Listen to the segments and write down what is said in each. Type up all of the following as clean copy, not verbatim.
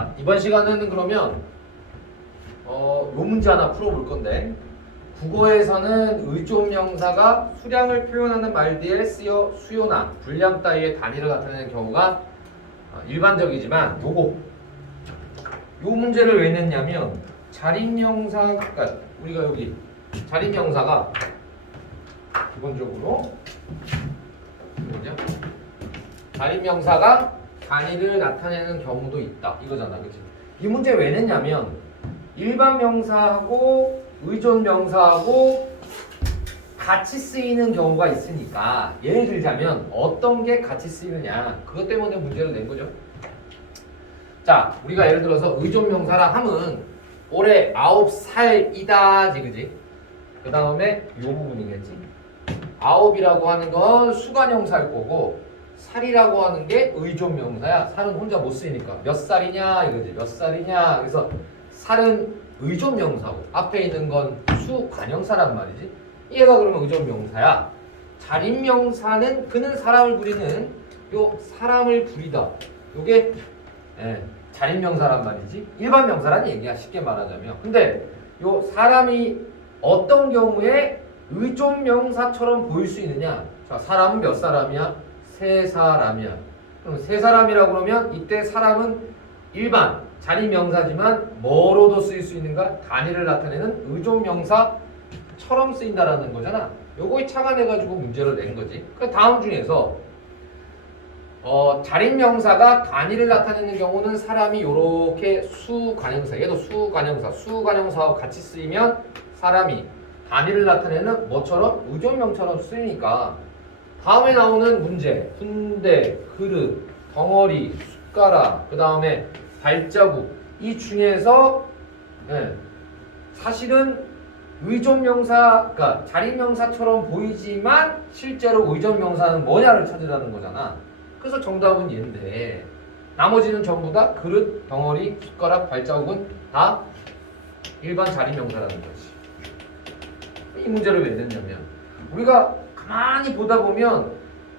자, 이번 시간에는 그러면 요 문제 하나 풀어볼 건데 국어에서는 의존명사가 수량을 표현하는 말 뒤에 쓰여 수요나 분량 따위의 단위를 나타내는 경우가 일반적이지만 요 문제를 왜 냈냐면 자립명사가 그러니까 우리가 여기 자립명사가 기본적으로 뭐냐? 자립명사가 단위를 나타내는 경우도 있다 이거잖아, 그치? 이 문제 왜 냈냐면 일반 명사하고 의존 명사하고 같이 쓰이는 경우가 있으니까 예를 들자면 어떤 게 같이 쓰이느냐 그것 때문에 문제를 낸 거죠. 자, 우리가 예를 들어서 의존 명사라 함은 올해 9살이다지, 그지? 그 다음에 이 부분이겠지. 9이라고 하는 건 수관형사일 거고 살이라고 하는 게 의존 명사야. 살은 혼자 못 쓰이니까 몇 살이냐 이거지. 몇 살이냐. 그래서 살은 의존 명사고 앞에 있는 건 수관형사란 말이지. 얘가 그러면 의존 명사야. 자립 명사는 그는 사람을 부리는 요 사람을 부리다. 요게 자립 명사란 말이지. 일반 명사란 얘기야. 쉽게 말하자면. 근데 요 사람이 어떤 경우에 의존 명사처럼 보일 수 있느냐? 자, 사람은 몇 사람이야? 세 사람이야. 그럼 세 사람이라고 그러면 이때 사람은 일반 자립 명사지만 뭐로도 쓰일 수 있는가? 단위를 나타내는 의존 명사처럼 쓰인다라는 거잖아. 요거에 착안해가지고 문제를 낸 거지. 그 다음 중에서 자립 명사가 단위를 나타내는 경우는 사람이 요렇게 수관형사, 얘도 수관형사하고 같이 쓰이면 사람이 단위를 나타내는 뭐처럼? 의존명처럼 쓰이니까 다음에 나오는 문제 군대, 그릇, 덩어리, 숟가락, 그 다음에 발자국 이 중에서 사실은 의존명사, 그러니까 자립명사처럼 보이지만 실제로 의존명사는 뭐냐를 찾으라는 거잖아. 그래서 정답은 얘인데 나머지는 전부 다 그릇, 덩어리, 숟가락, 발자국은 다 일반 자립명사라는 거지. 이 문제를 왜 냈냐면 우리가 가만히 보다 보면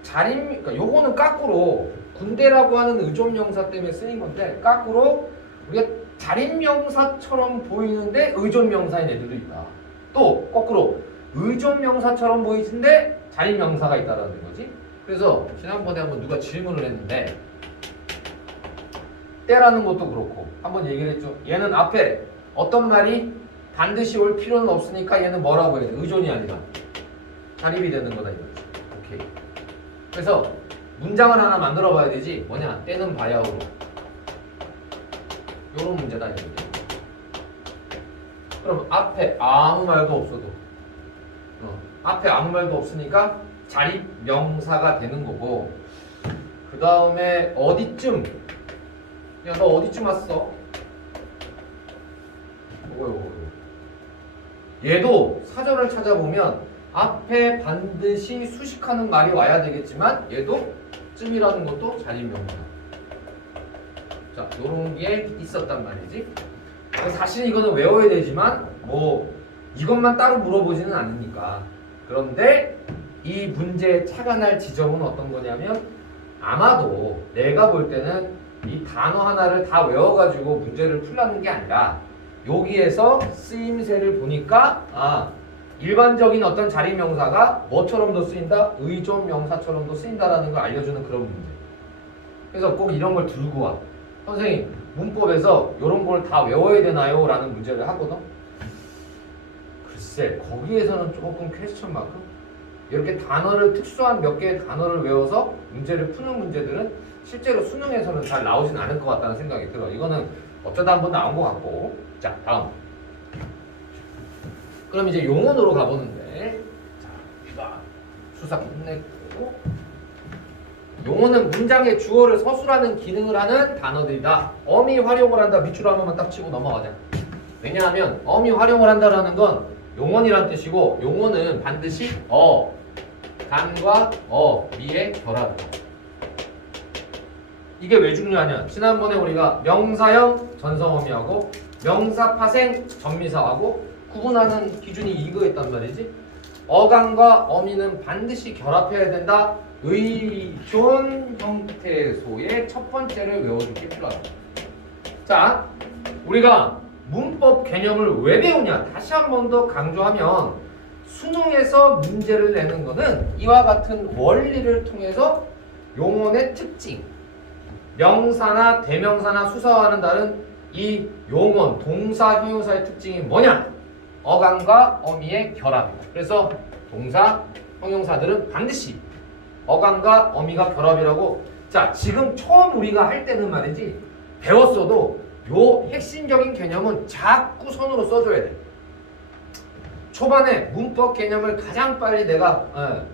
그러니까 요거는 거꾸로 군대라고 하는 의존명사 때문에 쓰인 건데 거꾸로 우리가 자립명사처럼 보이는데 의존명사인 애들도 있다. 또 거꾸로 의존명사처럼 보이는데 자립명사가 있다라는 거지. 그래서 지난번에 한번 누가 질문을 했는데 때라는 것도 그렇고 한번 얘기를 했죠. 얘는 앞에 어떤 말이 반드시 올 필요는 없으니까 얘는 뭐라고 해야 돼? 의존이 아니라 자립이 되는 거다 이거지. 오케이. 그래서 문장을 하나 만들어 봐야 되지. 뭐냐? 때는 바야흐로. 요런 문제다 이거지. 그럼 앞에 아무 말도 없어도 앞에 아무 말도 없으니까 자립 명사가 되는 거고 그 다음에 어디쯤 야 너 어디쯤 왔어? 요거 얘도 사전을 찾아보면 앞에 반드시 수식하는 말이 와야 되겠지만 얘도 쯤이라는 것도 자립명사. 자, 요런 게 있었단 말이지. 사실 이거는 외워야 되지만 뭐 이것만 따로 물어보지는 않으니까. 그런데 이 문제에 착안할 지점은 어떤 거냐면 아마도 내가 볼 때는 이 단어 하나를 다 외워가지고 문제를 풀라는 게 아니라 여기에서 쓰임새를 보니까 일반적인 어떤 자립명사가 뭐처럼도 쓰인다? 의존명사처럼도 쓰인다라는 걸 알려주는 그런 문제. 그래서 꼭 이런 걸 들고 와. 선생님 문법에서 이런 걸 다 외워야 되나요? 라는 문제를 하거든. 글쎄 거기에서는 조금 퀘스천 마크? 이렇게 단어를 특수한 몇 개의 단어를 외워서 문제를 푸는 문제들은 실제로 수능에서는 잘 나오진 않을 것 같다는 생각이 들어. 이거는 어쩌다 한번 나온 것 같고. 자, 다음. 그럼 이제 용언으로 가보는데, 자, 이봐. 수상 끝냈고. 용언은 문장의 주어를 서술하는 기능을 하는 단어들이다. 어미 활용을 한다. 밑줄 한 번만 딱 치고 넘어가자. 왜냐하면 어미 활용을 한다라는 건 용언이란 뜻이고 용언은 반드시 단과 미의 결합이다. 이게 왜 중요하냐? 지난번에 우리가 명사형 전성어미하고 명사파생 전미사하고 구분하는 기준이 이거였단 말이지. 어간과 어미는 반드시 결합해야 된다. 의존 형태소의 첫 번째를 외워줄 게 필요하다. 자, 우리가 문법 개념을 왜 배우냐? 다시 한 번 더 강조하면 수능에서 문제를 내는 거는 이와 같은 원리를 통해서 용언의 특징, 명사나 대명사나 수사와는 다른 이 용언, 동사, 형용사의 특징이 뭐냐? 어감과 어미의 결합이다. 그래서 동사, 형용사들은 반드시 어감과 어미가 결합이라고. 자, 지금 처음 우리가 할 때는 말이지 배웠어도 요 핵심적인 개념은 자꾸 손으로 써줘야 돼. 초반에 문법 개념을 가장 빨리 내가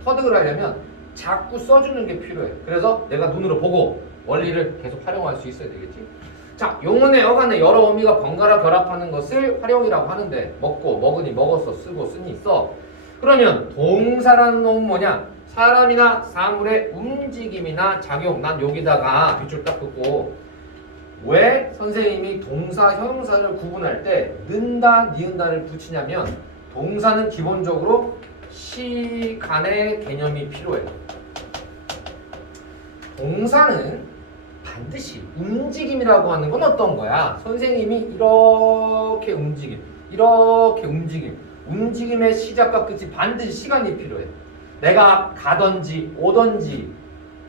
터득을 하려면 자꾸 써주는 게 필요해. 그래서 내가 눈으로 보고 원리를 계속 활용할 수 있어야 되겠지. 자, 용언의 어간의 여러 어미가 번갈아 결합하는 것을 활용이라고 하는데, 먹고, 먹으니, 먹었어, 쓰고, 쓰니, 써. 그러면 동사라는 놈은 뭐냐? 사람이나 사물의 움직임이나 작용. 난 여기다가 빗줄 딱 긋고, 왜 선생님이 동사, 형용사를 구분할 때 는다, 니은다를 붙이냐면 동사는 기본적으로 시간의 개념이 필요해. 동사는 반드시 움직임이라고 하는 건 어떤 거야? 선생님이 이렇게 움직임, 이렇게 움직임, 움직임의 시작과 끝이 반드시 시간이 필요해. 내가 가든지 오든지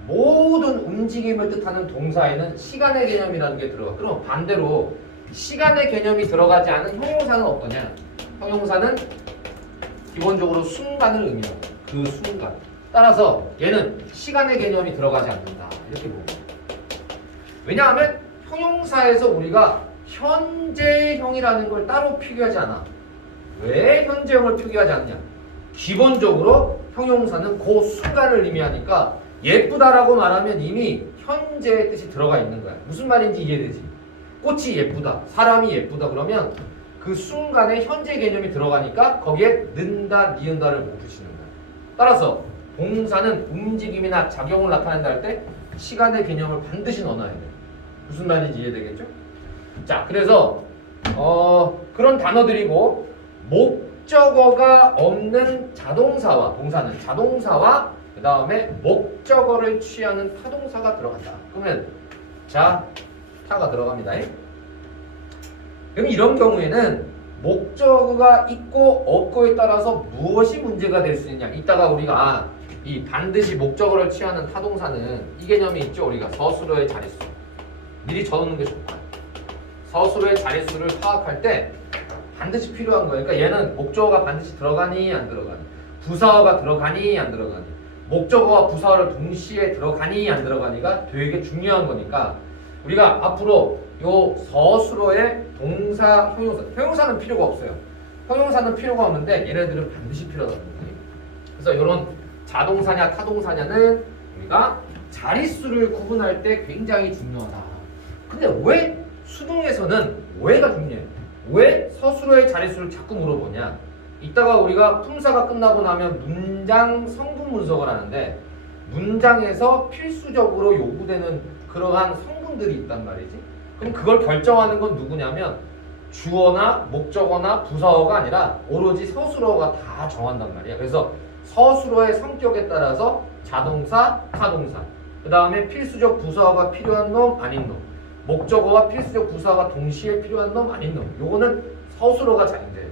모든 움직임을 뜻하는 동사에는 시간의 개념이라는 게 들어가. 그럼 반대로 시간의 개념이 들어가지 않은 형용사는 어떠냐? 형용사는 기본적으로 순간을 의미하고 그 순간. 따라서 얘는 시간의 개념이 들어가지 않는다. 이렇게 보고. 왜냐하면 형용사에서 우리가 현재형이라는 걸 따로 필요하지 않아. 왜 현재형을 표기하지 않냐? 기본적으로 형용사는 그 순간을 의미하니까 예쁘다라고 말하면 이미 현재의 뜻이 들어가 있는 거야. 무슨 말인지 이해되지? 꽃이 예쁘다, 사람이 예쁘다 그러면 그 순간에 현재 개념이 들어가니까 거기에 는다, 니은다를 못 붙이는 거야. 따라서 동사는 움직임이나 작용을 나타낸다 할 때 시간의 개념을 반드시 넣어놔야 돼. 무슨 말인지 이해되겠죠? 자, 그래서 그런 단어들이고 목적어가 없는 자동사와 동사는 자동사와 그 다음에 목적어를 취하는 타동사가 들어간다. 그러면 자, 타가 들어갑니다. 그럼 이런 경우에는 목적어가 있고 없고에 따라서 무엇이 문제가 될 수 있냐? 이따가 우리가 이 반드시 목적어를 취하는 타동사는 이 개념이 있죠. 우리가 서술어의 자릿수 미리 적는 게 좋다. 서술어의 자릿수를 파악할 때 반드시 필요한 거예요. 그러니까 얘는 목적어가 반드시 들어가니 안 들어가니, 부사어가 들어가니 안 들어가니, 목적어와 부사어를 동시에 들어가니 안 들어가니가 되게 중요한 거니까 우리가 앞으로 요 서술어의 동사, 형용사는 필요가 없어요. 형용사는 필요가 없는데 얘네들은 반드시 필요하다는 거예요. 그래서 이런 자동사냐 타동사냐는 우리가 자릿수를 구분할 때 굉장히 중요하다. 근데 왜 수능에서는 왜가 중요해? 왜 서술어의 자릿수를 자꾸 물어보냐? 이따가 우리가 품사가 끝나고 나면 문장 성분 분석을 하는데 문장에서 필수적으로 요구되는 그러한 성분들이 있단 말이지. 그럼 그걸 결정하는 건 누구냐면 주어나 목적어나 부사어가 아니라 오로지 서술어가 다 정한단 말이야. 그래서 서술어의 성격에 따라서 자동사, 타동사, 그 다음에 필수적 부사어가 필요한 놈, 아닌 놈, 목적어와 필수적 부사가 동시에 필요한 놈, 아닌 놈. 요거는 서술어가 이제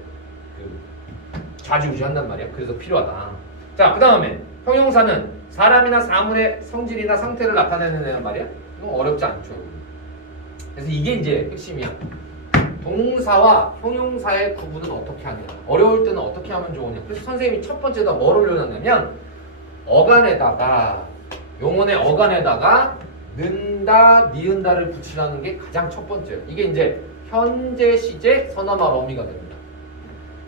좌지우지한단 말이야. 그래서 필요하다. 자, 그 다음에 형용사는 사람이나 사물의 성질이나 상태를 나타내는 애란 말이야. 이건 어렵지 않죠. 그래서 이게 이제 핵심이야. 동사와 형용사의 구분은 어떻게 하냐. 어려울 때는 어떻게 하면 좋으냐. 그래서 선생님이 첫 번째다 뭘 올려놨냐면 어간에다가 용언의 어간에다가 는다, 니은다를 붙이라는 게 가장 첫 번째예요. 이게 이제 현재 시제 선어말 어미가 됩니다.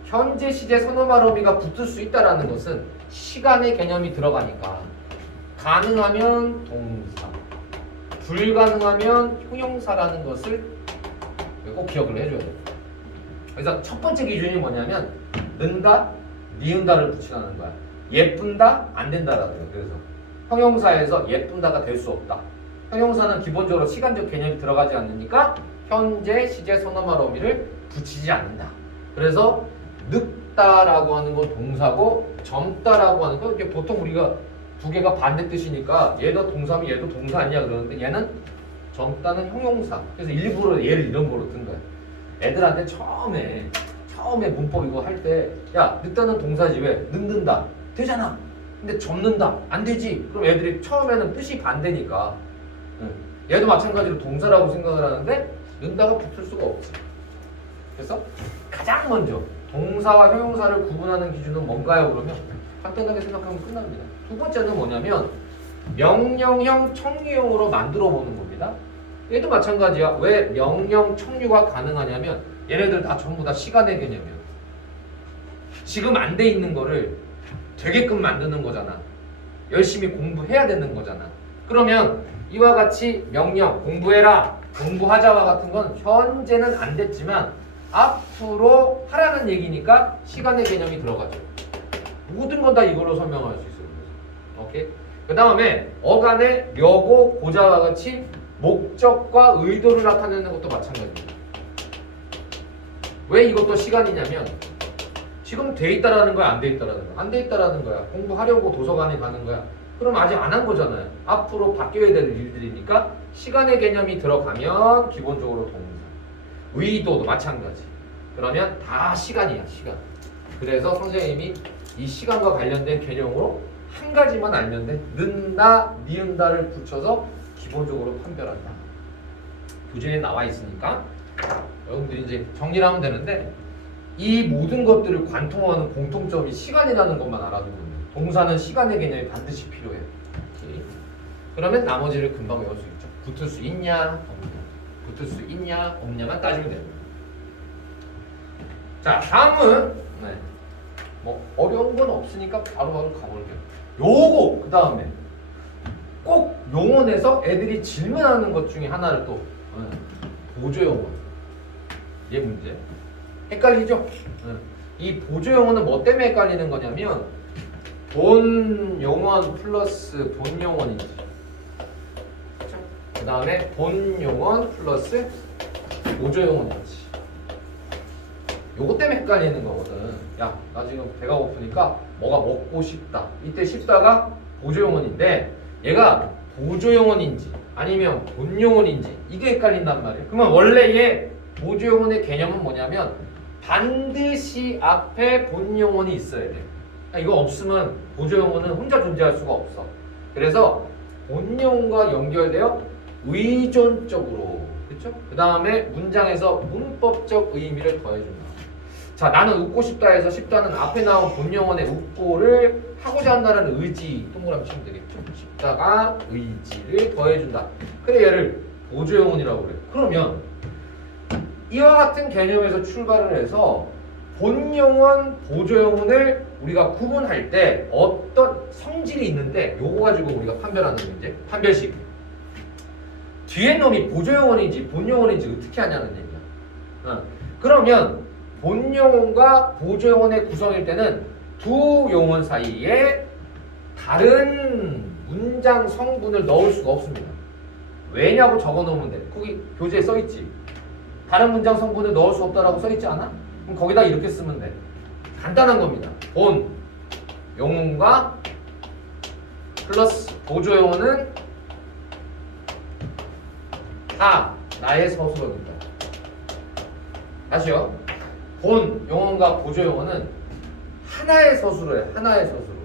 현재 시제 선어말 어미가 붙을 수 있다라는 것은 시간의 개념이 들어가니까 가능하면 동사, 불가능하면 형용사라는 것을 꼭 기억을 해줘야 돼요. 그래서 첫 번째 기준이 뭐냐면 는다, 니은다를 붙이라는 거야. 예쁜다, 안 된다라는 거예요. 그래서 형용사에서 예쁜다가 될 수 없다. 형용사는 기본적으로 시간적 개념이 들어가지 않으니까 현재 시제 선어말 어미를 붙이지 않는다. 그래서 늙다라고 하는 건 동사고 젊다라고 하는 건 이게 보통 우리가 두 개가 반대 뜻이니까 얘도 동사면 얘도 동사 아니야 그러는데 얘는 젊다는 형용사. 그래서 일부러 얘를 이런 거로 든 거야. 애들한테 처음에 문법 이거 할 때 야, 늦다는 동사지 왜? 늦는다. 되잖아. 근데 접는다. 안 되지. 그럼 애들이 처음에는 뜻이 반대니까. 얘도 마찬가지로 동사라고 생각을 하는데 는다가 붙을 수가 없지. 그래서 가장 먼저 동사와 형용사를 구분하는 기준은 뭔가요? 그러면 간단하게 생각하면 끝납니다. 두 번째는 뭐냐면 명령형 청유형으로 만들어 보는 겁니다. 얘도 마찬가지야. 왜 명령 청유가 가능하냐면 얘네들 다 전부 다 시간의 개념이야. 지금 안 돼 있는 거를 되게끔 만드는 거잖아. 열심히 공부해야 되는 거잖아. 그러면 이와 같이 명령 공부해라, 공부하자와 같은 건 현재는 안 됐지만 앞으로 하라는 얘기니까 시간의 개념이 들어가죠. 모든 건 다 이걸로 설명할 수 있어요. 오케이? 그 다음에 어간의 려고 고자와 같이 목적과 의도를 나타내는 것도 마찬가지입니다. 왜 이것도 시간이냐면 지금 돼 있다라는 거야, 안 돼 있다라는 거야? 안 돼 있다라는 거야. 공부하려고 도서관에 가는 거야. 그럼 아직 안 한 거잖아요. 앞으로 바뀌어야 될 일들이니까 시간의 개념이 들어가면 기본적으로 동사. 의도도 마찬가지. 그러면 다 시간이야, 시간. 그래서 선생님이 이 시간과 관련된 개념으로 한 가지만 알면 돼. 는다, 니은다를 붙여서 기본적으로 판별한다. 교재에 나와 있으니까 여러분들이 이제 정리를 하면 되는데 이 모든 것들을 관통하는 공통점이 시간이라는 것만 알아두면 돼요. 동사는 시간의 개념이 반드시 필요해. 오케이. 그러면 나머지를 금방 외울 수 있죠. 붙을 수 있냐, 없냐. 붙을 수 있냐, 없냐만 따지면 돼요. 자, 다음은 뭐 어려운 건 없으니까 바로바로 가볼게요. 요거 그 다음에 꼭 용언에서 애들이 질문하는 것 중에 하나를 또 보조용언. 얘 문제. 헷갈리죠? 이 보조용언은 뭐 때문에 헷갈리는 거냐면 본용언 플러스 본용언이지. 그 다음에 본용언 플러스 보조용언이지. 요거 때문에 헷갈리는 거거든. 야, 나 지금 배가 고프니까 뭐가 먹고 싶다. 이때 싶다가 보조용언인데 얘가 보조용언인지 아니면 본용언인지 이게 헷갈린단 말이에요. 그러면 원래 얘 보조용언의 개념은 뭐냐면 반드시 앞에 본용언이 있어야 돼. 이거 없으면 보조용언은 혼자 존재할 수가 없어. 그래서 본용언과 연결되어 의존적으로, 그렇죠? 그 다음에 문장에서 문법적 의미를 더해준다. 자, 나는 웃고 싶다 해서 싶다는 앞에 나온 본용언의 웃고를 하고자 한다는 의지, 동그라미 치면 되겠죠? 싶다가 의지를 더해준다. 그래 얘를 보조용언이라고 그래. 그러면 이와 같은 개념에서 출발을 해서 본용언, 보조용언을 우리가 구분할 때 어떤 성질이 있는데 요거 가지고 우리가 판별하는 문제, 판별식. 뒤에 놈이 보조용언인지 본용언인지 어떻게 하냐는 얘기야. 그러면 본용언과 보조용언의 구성일 때는 두 용언 사이에 다른 문장 성분을 넣을 수가 없습니다. 왜냐고 적어 놓으면 돼. 거기 교재에 써 있지. 다른 문장 성분을 넣을 수 없다라고 써 있지 않아? 그럼 거기다 이렇게 쓰면 돼. 간단한 겁니다. 본 용언과 플러스 보조 용언은 다 나의 서술어입니다. 다시요. 본 용언과 보조 용언은 하나의 서술어예요. 하나의 서술어.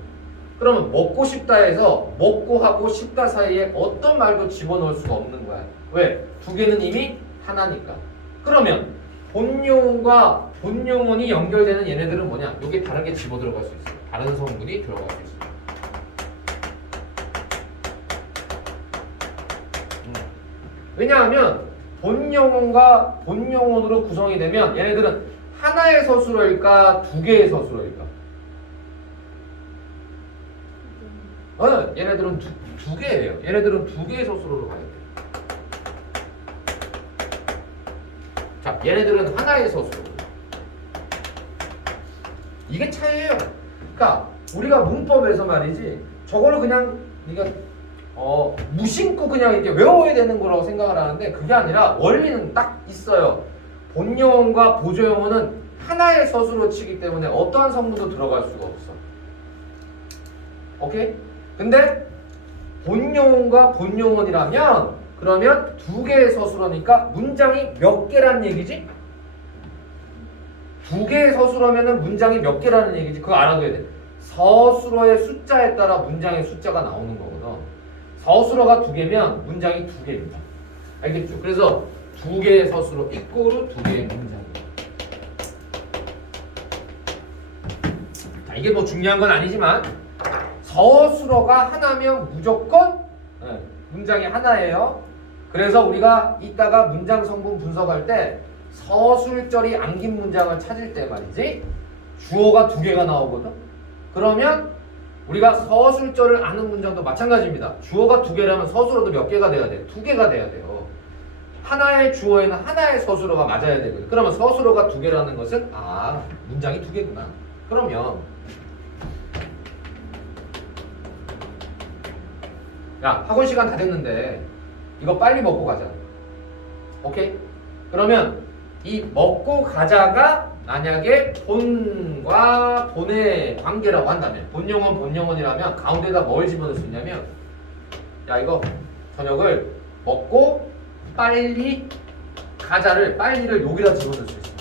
그러면 먹고 싶다 해서 먹고 하고 싶다 사이에 어떤 말도 집어넣을 수가 없는 거야. 왜? 두 개는 이미 하나니까. 그러면 본용언과 본용언이 연결되는 얘네들은 뭐냐? 여기 다르게 집어 들어갈 수 있어요. 다른 성분이 들어갈 수 있어요. 왜냐하면 본용언과 본용언으로 구성이 되면 얘네들은 하나의 서술어일까? 두 개의 서술어일까? 얘네들은 두 개예요. 얘네들은 두 개의 서술어로 가야 돼요. 자, 얘네들은 하나의 서술어. 이게 차이예요. 그러니까 우리가 문법에서 말이지 저거를 그냥 네가 무심코 그냥 이렇게 외워야 되는 거라고 생각을 하는데 그게 아니라 원리는 딱 있어요. 본용언과 보조용언은 하나의 서술어 치기 때문에 어떠한 성분도 들어갈 수가 없어. 오케이? 근데 본용언과 본용언이라면 그러면 두 개의 서술어니까 문장이 몇 개란 얘기지? 두 개의 서술어면은 문장이 몇 개라는 얘기지? 그거 알아둬야 돼. 서술어의 숫자에 따라 문장의 숫자가 나오는 거거든. 서술어가 두 개면 문장이 두 개입니다. 알겠죠? 그래서 두 개의 서술어 이꼬르 두 개의 문장이에요. 자, 이게 뭐 중요한 건 아니지만 서술어가 하나면 무조건 문장이 하나예요. 그래서 우리가 이따가 문장 성분 분석할 때 서술절이 안긴 문장을 찾을 때 말이지 주어가 두 개가 나오거든. 그러면 우리가 서술절을 아는 문장도 마찬가지입니다. 주어가 두 개라면 서술어도 몇 개가 돼야 돼? 두 개가 돼야 돼요. 하나의 주어에는 하나의 서술어가 맞아야 되거든. 그러면 서술어가 두 개라는 것은 문장이 두 개구나. 그러면 야, 학원 시간 다 됐는데 이거 빨리 먹고 가자. 오케이? 그러면 이 먹고 가자가 만약에 본과 본의 관계라고 한다면 본용언 본용언이라면 가운데다 뭘 집어넣을 수 있냐면 야, 이거 저녁을 먹고 빨리 가자를 빨리를 여기다 집어넣을 수 있어.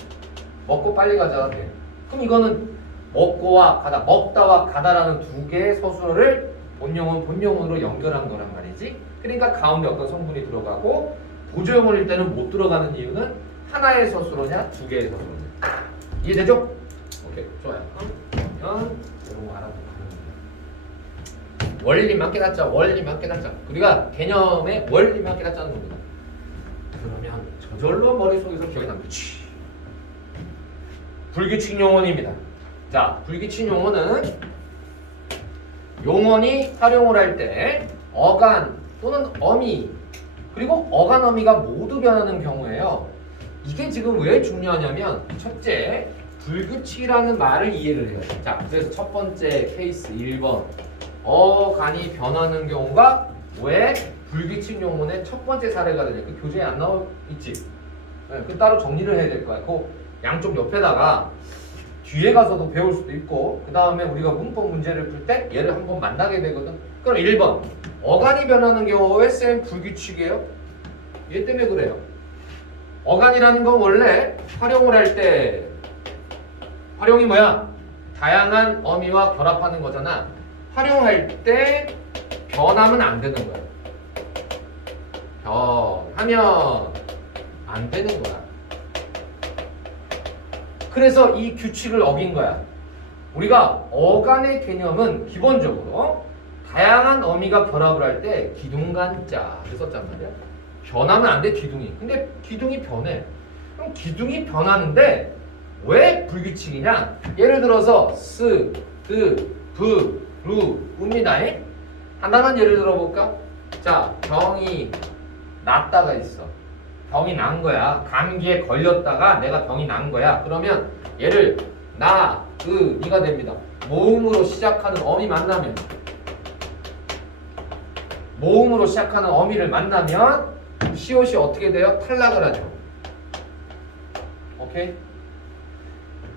먹고 빨리 가자. 네. 그럼 이거는 먹고와 가다, 먹다와 가다라는 두 개의 서술어를 본용언 본용언으로 연결한 거란 말이지. 그러니까 가운데 어떤 성분이 들어가고 보조용언일 때는 못 들어가는 이유는 하나의 서술어냐 두 개의 서술어냐. 이해되죠? 오케이, 좋아요. 그러면 이런 거 알아보고 원리만 깨닫자. 원리만 깨닫자. 우리가 개념의 원리만 깨닫자는 겁니다. 그러면 저절로 머릿속에서 기억이 납니다. 불규칙 용언입니다. 자, 불규칙 용언은 용언이 활용을 할 때 어간 또는 어미 그리고 어간 어미가 모두 변하는 경우에요. 이게 지금 왜 중요하냐면 첫째, 불규칙이라는 말을 이해를 해요. 자, 그래서 첫 번째 케이스 1번 어간이 변하는 경우가 왜 불규칙 용언의 첫 번째 사례가 되냐. 그 교재에 안 나와 있지. 네, 그 따로 정리를 해야 될 거야. 그 양쪽 옆에다가 뒤에 가서도 배울 수도 있고 그 다음에 우리가 문법 문제를 풀 때 얘를 한번 만나게 되거든. 그럼 1번 어간이 변하는 경우에 쌤 불규칙이에요? 얘 때문에 그래요. 어간이라는 건 원래 활용을 할 때 활용이 뭐야? 다양한 어미와 결합하는 거잖아. 활용할 때 변하면 안 되는 거야. 변하면 안 되는 거야. 그래서 이 규칙을 어긴 거야. 우리가 어간의 개념은 기본적으로 다양한 어미가 결합을 할 때 기둥간자를 썼단 말이야. 변하면 안 돼, 기둥이. 근데 기둥이 변해. 그럼 기둥이 변하는데 왜 불규칙이냐? 예를 들어서 스, 드, 브, 루, 우입니다. 하나만 예를 들어볼까? 자, 병이 났다가 있어. 병이 난 거야. 감기에 걸렸다가 내가 병이 난 거야. 그러면 얘를 나, 이가 됩니다. 모음으로 시작하는 어미 만나면 모음으로 시작하는 어미를 만나면 시옷이 어떻게 돼요? 탈락을 하죠. 오케이?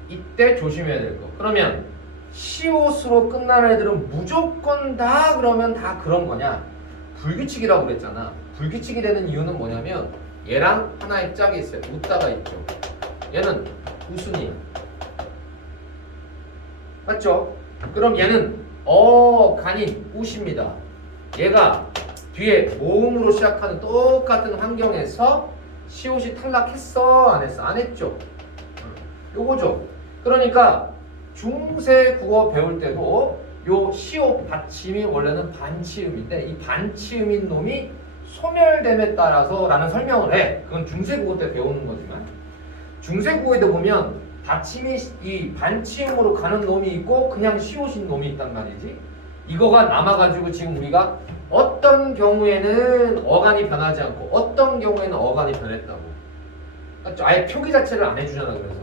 이때 조심해야 될 거. 그러면 시옷으로 끝나는 애들은 무조건 다 그러면 다 그런 거냐? 불규칙이라고 그랬잖아. 불규칙이 되는 이유는 뭐냐면 얘랑 하나의 짝이 있어요. 웃다가 있죠. 얘는 웃음이야. 맞죠? 그럼 얘는 간이 웃입니다. 얘가 뒤에 모음으로 시작하는 똑같은 환경에서 시옷이 탈락했어? 안 했어? 안 했죠? 요거죠. 그러니까 중세 국어 배울 때도 요 시옷 받침이 원래는 반치음인데 이 반치음인 놈이 소멸됨에 따라서 라는 설명을 해. 그건 중세국어 때 배우는 거지만 중세국어에도 보면 받침이 이 반치음으로 가는 놈이 있고 그냥 시옷인 놈이 있단 말이지. 이거가 남아가지고 지금 우리가 어떤 경우에는 어간이 변하지 않고 어떤 경우에는 어간이 변했다고. 그러니까 아예 표기 자체를 안 해주잖아. 그래서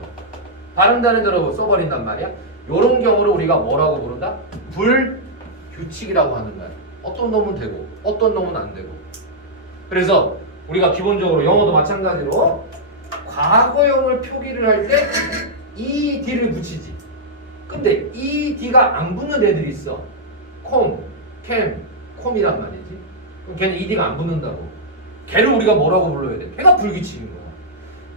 다른 데로 써버린단 말이야. 요런 경우를 우리가 뭐라고 부른다? 불규칙이라고 하는 거야. 어떤 놈은 되고 어떤 놈은 안 되고. 그래서 우리가 기본적으로 영어도 마찬가지로 과거형을 표기를 할 때 ed를 붙이지. 근데 ed가 안 붙는 애들이 있어. 콤, 캠, 콤이란 말이지. 그럼 걔는 ed가 안 붙는다고. 걔를 우리가 뭐라고 불러야 돼? 걔가 불규칙인 거야.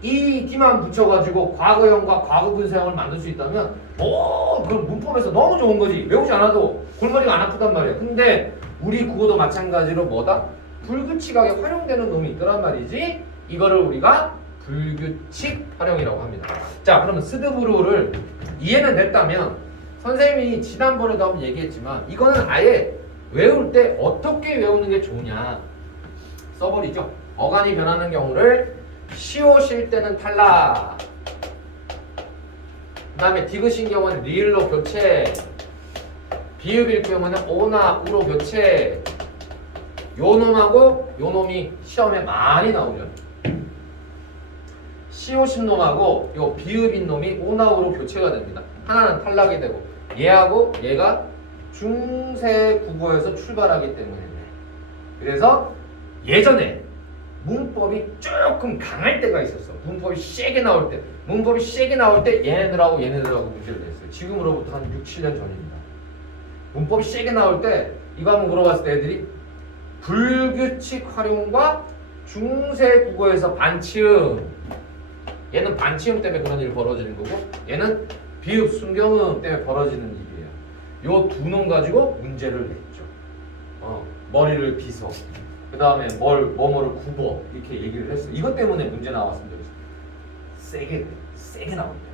이 D만 붙여가지고 과거형과 과거 분사형을 만들 수 있다면 그 문법에서 너무 좋은 거지. 외우지 않아도 골머리가 안 아프단 말이야. 근데 우리 국어도 마찬가지로 뭐다? 불규칙하게 활용되는 놈이 있더란 말이지. 이거를 우리가 불규칙 활용이라고 합니다. 자, 그러면 스드브루를 이해는 됐다면 선생님이 지난번에도 한번 얘기했지만 이거는 아예 외울 때 어떻게 외우는 게 좋으냐 써버리죠. 어간이 변하는 경우를 시옷일 때는 탈락, 그 다음에 디귿인 경우는 리을로 교체, 비읍일 경우는 오나 우로 교체. 요 놈하고 요 놈이 시험에 많이 나오죠. 시옷인 놈하고 요 비읍인 놈이 오나 우로 교체가 됩니다. 하나는 탈락이 되고 얘하고 얘가 중세 국어에서 출발하기 때문에. 그래서 예전에 문법이 조금 강할 때가 있었어. 문법이 세게 나올 때. 문법이 세게 나올 때 얘네들하고 문제를 냈어요. 지금으로부터 한 6, 7년 전입니다. 문법이 세게 나올 때 이거 한번 물어봤을 때 애들이 불규칙 활용과 중세 국어에서 반치음. 얘는 반치음 때문에 그런 일이 벌어지는 거고 얘는 비읍 순경음 때문에 벌어지는 일이에요. 요 두 놈 가지고 문제를 냈죠. 머리를 빗어. 그 다음에 뭐뭐를 굽어. 이렇게 얘기를 했어. 이것 때문에 문제 나왔습니다. 세게 나옵니다.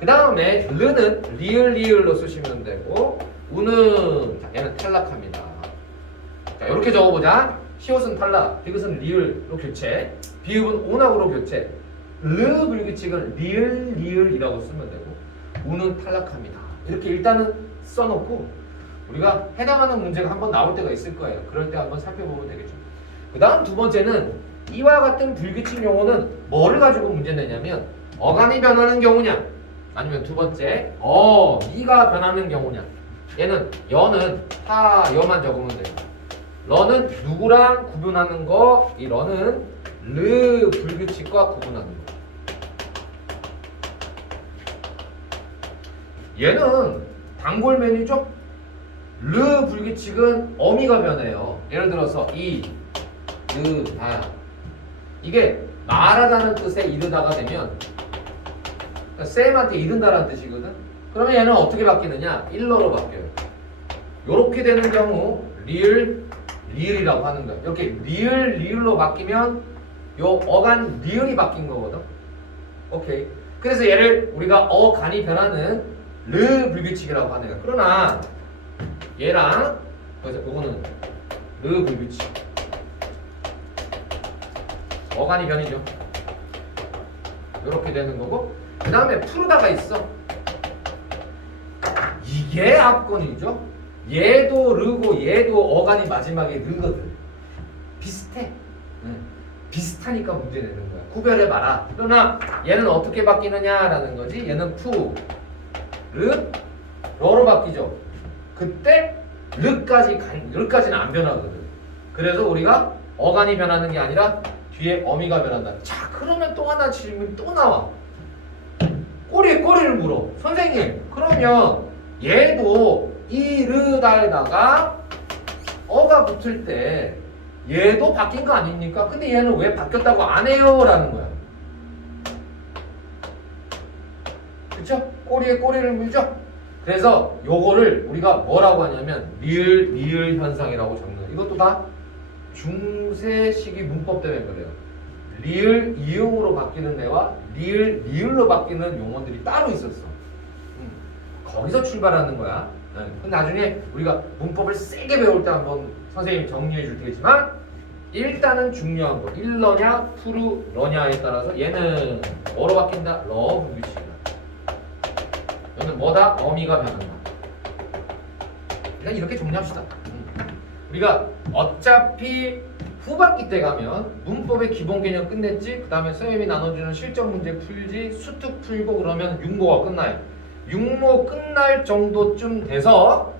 그 다음에 르는 리을로 쓰시면 되고 우는 얘는 탈락합니다. 자, 이렇게 적어보자. 시옷은 탈락, 디귿은 리을로 교체, 비읍은 오낙으로 교체. 르 불규칙은 리을이라고 쓰면 되고 우는 탈락합니다. 이렇게 일단은 써놓고 우리가 해당하는 문제가 한번 나올 때가 있을 거예요. 그럴 때 한번 살펴보면 되겠죠. 그 다음 두 번째는 이와 같은 불규칙 용어는 뭐를 가지고 문제 내냐면 어간이 변하는 경우냐 아니면 두 번째 이가 변하는 경우냐. 얘는 여는 여만 적으면 돼요. 러는 누구랑 구분하는 거, 이 러는 르 불규칙과 구분하는 거. 얘는 단골 메뉴죠. 르 불규칙은 어미가 변해요. 예를 들어서 이게 말하다는 뜻에 이르다가 되면 쌤한테 이른다라는 뜻이거든. 그러면 얘는 어떻게 바뀌느냐? 일러로 바뀌어요. 요렇게 되는 경우 리을이라고 하는 거야. 이렇게 리을로 바뀌면 요 어간 리을이 바뀐 거거든. 오케이. 그래서 얘를 우리가 어간이 변하는 르 불규칙이라고 하는 거야. 그러나 얘랑 그래서 요거는 르 불규칙. 어간이 변이죠. 이렇게 되는 거고 그 다음에 푸르다가 있어. 이게 압권이죠. 얘도 르고 얘도 어간이 마지막에 르거든. 비슷해. 비슷하니까 문제 내는 거야. 구별해봐라. 그러나 얘는 어떻게 바뀌느냐라는 거지. 얘는 러로 바뀌죠. 그때 르까지는 안 변하거든. 그래서 우리가 어간이 변하는 게 아니라 뒤에 어미가 변한다. 자, 그러면 또 하나 질문이 또 나와. 꼬리를 물어. 선생님, 그러면 얘도 이르다에다가 어가 붙을 때 얘도 바뀐 거 아닙니까? 근데 얘는 왜 바뀌었다고 안 해요? 라는 거야. 그쵸? 꼬리를 물죠? 그래서 요거를 우리가 뭐라고 하냐면 리을 현상이라고 적는 거야. 이것도 다 중세시기 문법 때문에 그래요. 리을 이응으로 바뀌는 데와 리을로 바뀌는 용어들이 따로 있었어. 거기서 출발하는 거야. 근데 나중에 우리가 문법을 세게 배울 때 한번 선생님이 정리해 줄 테지만 일단은 중요한 거 일러냐 푸르러냐에 따라서 얘는 뭐로 바뀐다? 러 불규칙이다. 얘는 뭐다? 어미가 변한다. 일단 이렇게 정리합시다. 우리가 어차피 후반기 때 가면 문법의 기본 개념 끝냈지. 그 다음에 선생님이 나눠주는 실전 문제 풀지, 수특 풀고 그러면 육모가 끝나요. 육모 끝날 정도쯤 돼서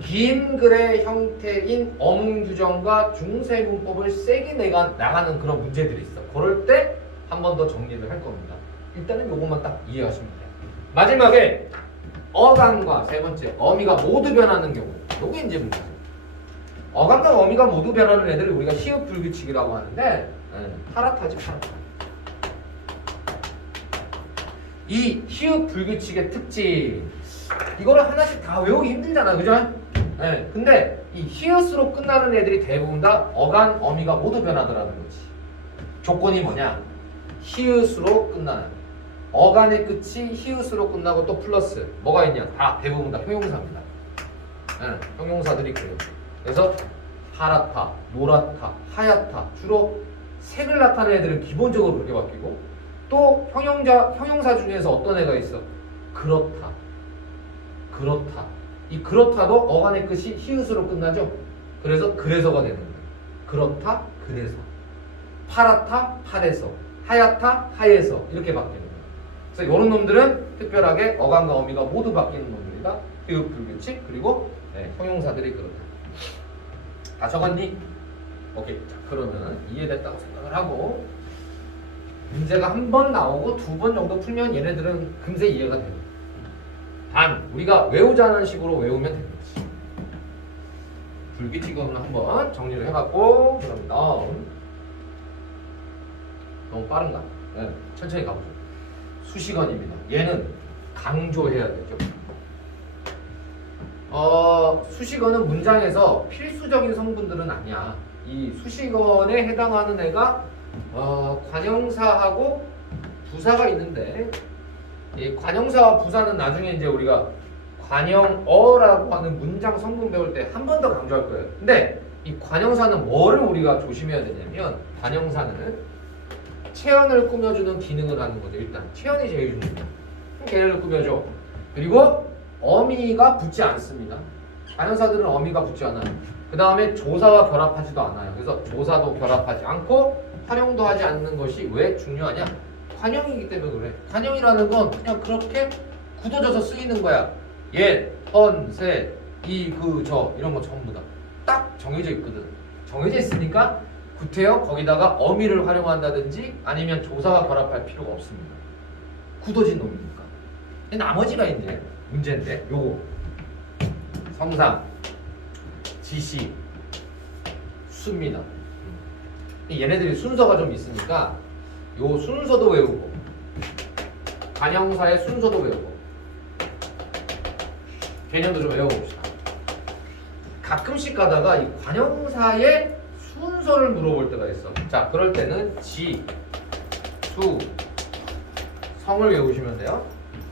긴 글의 형태인 어문 규정과 중세 문법을 세게 나가는 그런 문제들이 있어. 그럴 때 한 번 더 정리를 할 겁니다. 일단은 요것만 딱 이해하시면 돼요. 마지막에 어간과 세 번째 어미가 모두 변하는 경우. 요게 이제 문제죠. 어감과 어미가 모두 변하는 애들을 우리가 시읒 불규칙이라고 하는데 파라타지 파라타. 이 시읒 불규칙의 특징 이거를 하나씩 다 외우기 힘들잖아, 그죠? 네. 근데 이 히읗으로 끝나는 애들이 대부분 다 어간, 어미가 모두 변하더라는 거지. 조건이 뭐냐? 히읗으로 끝나는. 어간의 끝이 히읗으로 끝나고 또 플러스 뭐가 있냐? 다 대부분 다 형용사입니다. 네. 형용사들이 그래요. 그래서 파랗다, 노랗다, 하얗다 주로 색을 나타내는 애들은 기본적으로 그렇게 바뀌고 또 형용사 중에서 어떤 애가 있어? 그렇다, 그렇다. 이 그렇다도 어간의 끝이 히읗으로 끝나죠. 그래서가 되는 거예요. 그렇다, 그래서. 파랗다, 파래서. 하얗다, 하얘서. 이렇게 바뀌는 거예요. 그래서 이런 놈들은 특별하게 어간과 어미가 모두 바뀌는 놈들이다. 히읗 불규칙 그리고 형용사들이 그렇다. 다 적었니? 오케이. 자, 그러면 이해됐다고 생각을 하고 문제가 한 번 나오고 두 번 정도 풀면 얘네들은 금세 이해가 돼요. 단 우리가 외우자는 식으로 외우면 되는 거지. 불규칙은 한번 정리를 해봤고 그럼 다음 너무 빠른가? 네, 천천히 가보죠. 수식어입니다. 얘는 강조해야 되죠. 수식어는 문장에서 필수적인 성분들은 아니야. 이 수식어에 해당하는 애가 관형사하고 부사가 있는데 이 관형사와 부사는 나중에 이제 우리가 관형어라고 하는 문장 성분 배울 때 한 번 더 강조할 거예요. 근데 이 관형사는 뭐를 우리가 조심해야 되냐면 관형사는 체언을 꾸며주는 기능을 하는 거죠. 일단 체언이 제일 중요해요. 걔를 꾸며줘. 그리고 어미가 붙지 않습니다. 관형사들은 어미가 붙지 않아요. 그 다음에 조사와 결합하지도 않아요. 그래서 조사도 결합하지 않고 활용도 하지 않는 것이 왜 중요하냐? 관형이기 때문에 그래. 관형이라는 건 그냥 그렇게 굳어져서 쓰이는 거야. 옛, 헌, 세, 이, 그, 저 이런 거 전부 다 딱 정해져 있거든. 정해져 있으니까 구태여 거기다가 어미를 활용한다든지 아니면 조사와 결합할 필요가 없습니다. 굳어진 놈이니까. 나머지가 이제 문제인데 요거 성상, 지시, 수입니다. 얘네들이 순서가 좀 있으니까 요 순서도 외우고 관형사의 순서도 외우고 개념도 좀 외워봅시다. 가끔씩 가다가 이 관형사의 순서를 물어볼 때가 있어. 자, 그럴 때는 지, 수, 성을 외우시면 돼요.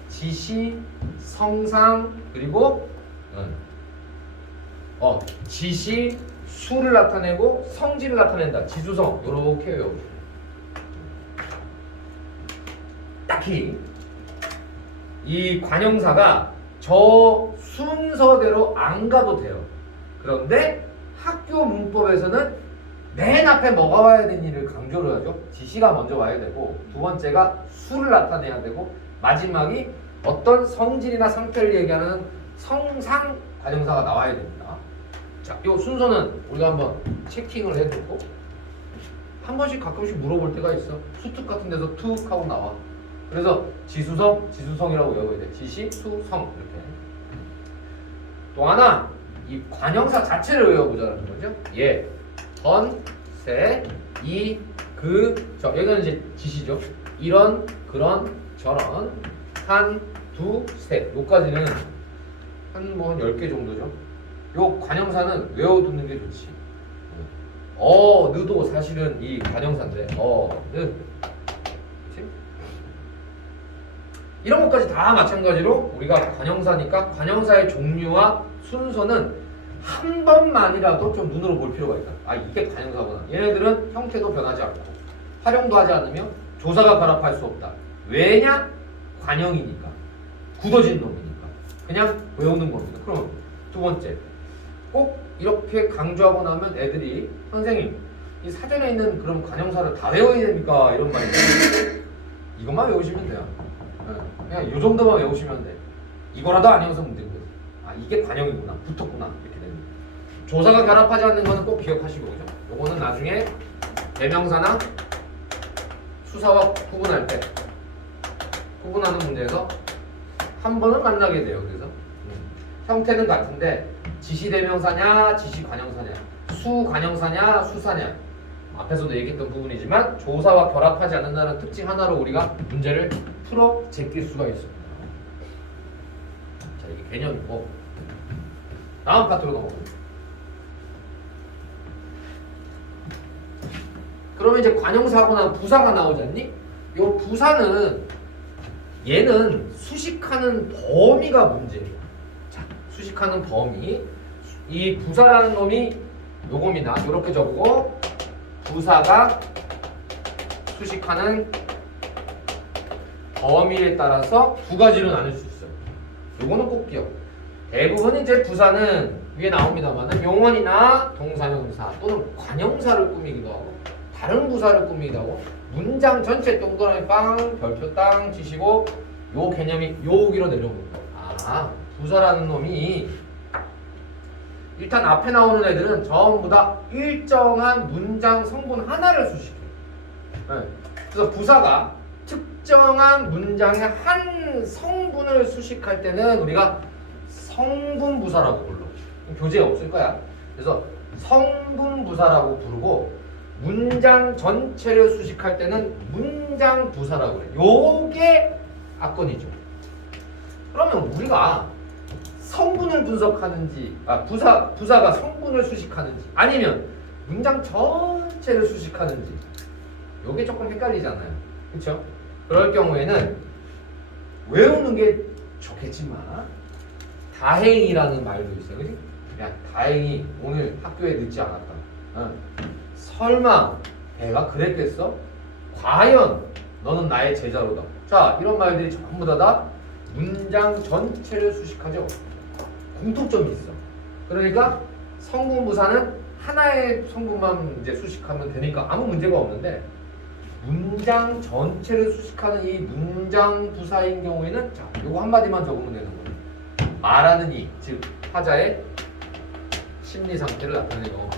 지시, 성상, 그리고 지시, 수를 나타내고 성질을 나타낸다. 지수성 이렇게 외우시면 딱히 이 관형사가 저 순서대로 안 가도 돼요. 그런데 학교 문법에서는 맨 앞에 뭐가 와야 되는 일을 강조를 하죠. 지시가 먼저 와야 되고 두 번째가 수를 나타내야 되고 마지막이 어떤 성질이나 상태를 얘기하는 성상 관형사가 나와야 됩니다. 자, 이 순서는 우리가 한번 체킹을 해두고 한 번씩 가끔씩 물어볼 때가 있어. 수특 같은 데서 툭 하고 나와. 그래서 지수성, 지수성이라고 외워야 돼. 지시, 수, 성 이렇게. 또 하나 이 관형사 자체를 외워보자는 거죠. 예, 헌, 세, 이, 그, 저 여기는 이제 지시죠. 이런, 그런, 저런, 한, 두, 세. 요까지는 한 10개 정도죠. 요 관형사는 외워두는 게 좋지. 느도 사실은 이 관형사인데 느 이런 것까지 다 마찬가지로 우리가 관형사니까 관형사의 종류와 순서는 한 번만이라도 좀 눈으로 볼 필요가 있다. 아, 이게 관형사구나. 얘네들은 형태도 변하지 않고 활용도 하지 않으며 조사가 결합할 수 없다. 왜냐? 관형이니까. 굳어진 놈이니까. 그냥 외우는 겁니다. 그럼 두 번째, 꼭 이렇게 강조하고 나면 애들이 선생님 이 사전에 있는 그런 관형사를 다 외워야 됩니까? 이런 말이 있어요. 이것만 외우시면 돼요. 그냥 이 정도만 외우시면 돼. 이거라도 안 외워서 문제인 거지. 아, 이게 관형이구나, 붙었구나 이렇게 되는 거예요. 조사가 결합하지 않는 거는 꼭 기억하시고, 그죠? 요거는 나중에 대명사나 수사와 구분할 때 구분하는 문제에서 한 번은 만나게 돼요. 그래서 형태는 같은데 지시대명사냐, 지시관형사냐, 수관형사냐, 수사냐. 앞에서도 얘기했던 부분이지만 조사와 결합하지 않는다는 특징 하나로 우리가 문제를 풀어 제낄 수가 있습니다. 자, 이게 개념이고 다음 파트로 넘어갑니다. 그러면 이제 관형사하고 부사가 나오지 않니? 요 부사는 얘는 수식하는 범위가 문제예요. 자, 수식하는 범위. 이 부사라는 놈이 요겁니다. 요렇게 적고 부사가 수식하는 범위에 따라서 두 가지로 나눌 수 있어요. 요거는 꼭 기억. 대부분 이제 부사는 위에 나옵니다만은 용언이나 동사명사 또는 관형사를 꾸미기도 하고 다른 부사를 꾸미기도 하고 문장 전체 동그라미 빵 별표 땅 치시고 요 개념이 여기로 내려오는 거예요. 아, 부사라는 놈이 일단 앞에 나오는 애들은 전부 다 일정한 문장 성분 하나를 수식해요. 네. 그래서 부사가 특정한 문장의 한 성분을 수식할 때는 우리가 성분부사라고 불러. 교재에 없을 거야. 그래서 성분부사라고 부르고 문장 전체를 수식할 때는 문장부사라고 그래. 요게 악건이죠. 그러면 우리가 성분을 분석하는지, 부사가 성분을 수식하는지, 아니면 문장 전체를 수식하는지, 요게 조금 헷갈리잖아요. 그렇죠? 그럴 경우에는 외우는 게 좋겠지만 다행이라는 말도 있어요. 그치? 야, 다행히 오늘 학교에 늦지 않았다. 설마 배가 그랬겠어? 과연 너는 나의 제자로다. 자, 이런 말들이 전부 다 문장 전체를 수식하죠. 공통점이 있어. 그러니까 성분부사는 하나의 성분만 이제 수식하면 되니까 아무 문제가 없는데 문장 전체를 수식하는 이 문장부사인 경우에는 자, 요거 한마디만 적으면 되는 거예요. 말하는 이, 즉 타자의 심리 상태를 나타내는 거.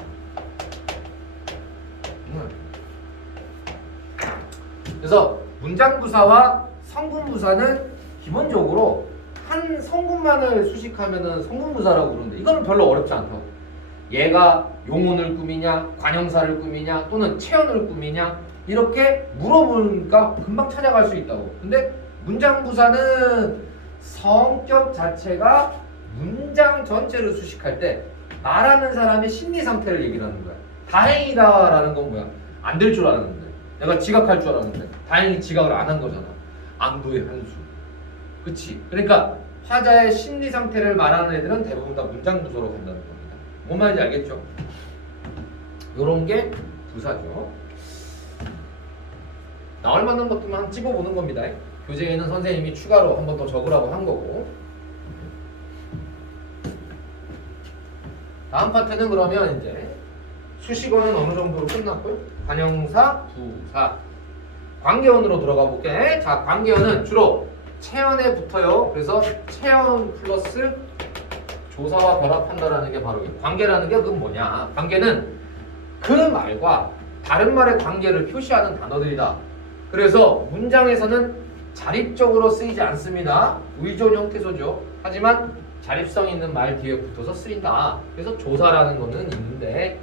그래서 문장부사와 성분부사는 기본적으로 한 성분만을 수식하면은 성분부사라고 그러는데 이거는 별로 어렵지 않다고. 얘가 용언을 꾸미냐, 관형사를 꾸미냐, 또는 체언을 꾸미냐 이렇게 물어보니까 금방 찾아갈 수 있다고. 근데 문장부사는 성격 자체가 문장 전체를 수식할 때 말하는 사람의 심리 상태를 얘기를 하는 거야. 다행이다라는 건 뭐야? 안 될 줄 알았는데, 내가 지각할 줄 알았는데 다행히 지각을 안 한 거잖아. 안도의 한수. 그치? 그러니까 화자의 심리 상태를 말하는 애들은 대부분 다 문장부사로 간다는 겁니다. 뭔 말인지 알겠죠? 요런 게 부사죠. 나올 만한 것들만 한번 찝어보는 겁니다. 교재에는 선생님이 추가로 한 번 더 적으라고 한 거고. 다음 파트는 그러면 이제 수식어는 어느 정도로 끝났고요. 관형사, 부사, 관계어으로 들어가 볼게. 자, 관계어는 주로 체언에 붙어요. 그래서 체언 플러스 조사와 결합한다라는 게 바로 관계라는 게 그건 뭐냐? 관계는 그 말과 다른 말의 관계를 표시하는 단어들이다. 그래서 문장에서는 자립적으로 쓰이지 않습니다. 의존 형태소죠. 하지만 자립성 있는 말 뒤에 붙어서 쓰인다. 그래서 조사라는 거는 있는데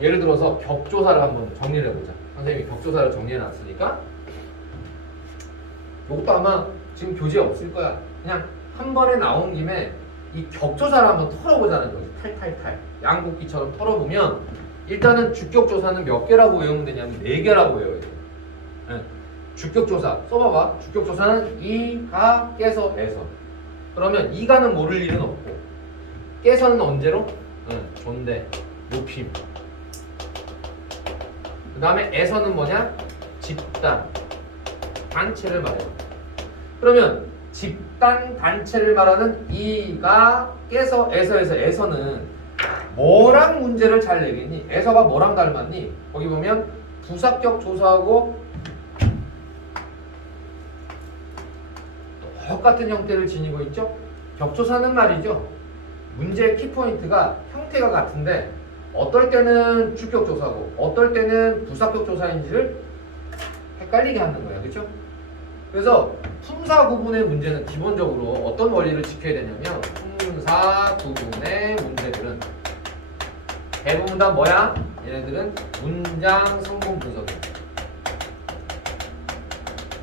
예를 들어서 격조사를 한번 정리를 해보자. 선생님이 격조사를 정리해놨으니까 이것도 아마 지금 교재에 없을 거야. 그냥 한 번에 나온 김에 이 격조사를 한번 털어보자는 거지. 탈탈탈 양국기처럼 털어보면 일단은 주격조사는 몇 개라고 외우면 되냐면 4개라고 외워야 돼. 네. 주격조사 써봐봐. 주격조사는 이가 깨서 에서. 그러면 이가는 모를 일은 없고 깨서는 언제로? 존대, 높임. 그 다음에 에서는 뭐냐? 집단, 단체를 말해요. 그러면 집단, 단체를 말하는 이가 깨서 에서에서 에서는 뭐랑 문제를 잘 내겠니? 에서가 뭐랑 닮았니? 거기 보면 부사격 조사하고 똑같은 형태를 지니고 있죠? 격조사는 말이죠. 문제의 키포인트가 형태가 같은데 어떨 때는 주격조사고 어떨 때는 부사격조사인지를 헷갈리게 하는 거야. 그렇죠? 그래서 품사 구분의 문제는 기본적으로 어떤 원리를 지켜야 되냐면 품사 구분의 문제들은 대부분 다 뭐야? 얘네들은 문장 성분 분석이야.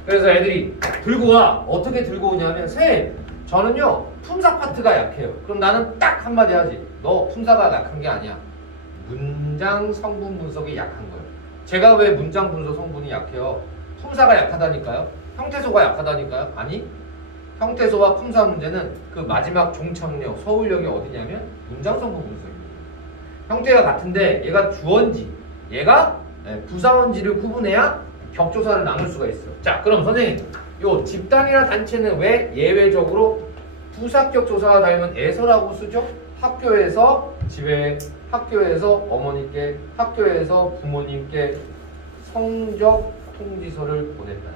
그래서 애들이 들고 와. 어떻게 들고 오냐면 쌤 저는요 품사 파트가 약해요. 그럼 나는 딱 한마디 하지. 너 품사가 약한 게 아니야. 문장 성분 분석이 약한 거예요. 제가 왜 문장 분석 성분이 약해요? 품사가 약하다니까요? 형태소가 약하다니까요? 아니 형태소와 품사 문제는 그 마지막 종착역 서울역이 어디냐면 문장 성분 분석입니다. 형태가 같은데 얘가 주어인지 얘가 부사원지를 구분해야 격조사를 나눌 수가 있어. 자 그럼 선생님 요 집단이나 단체는 왜 예외적으로 부사격 조사가 닮은 애서라고 쓰죠? 학교에서 집에 학교에서 어머니께 학교에서 부모님께 성적 통지서를 보냈다.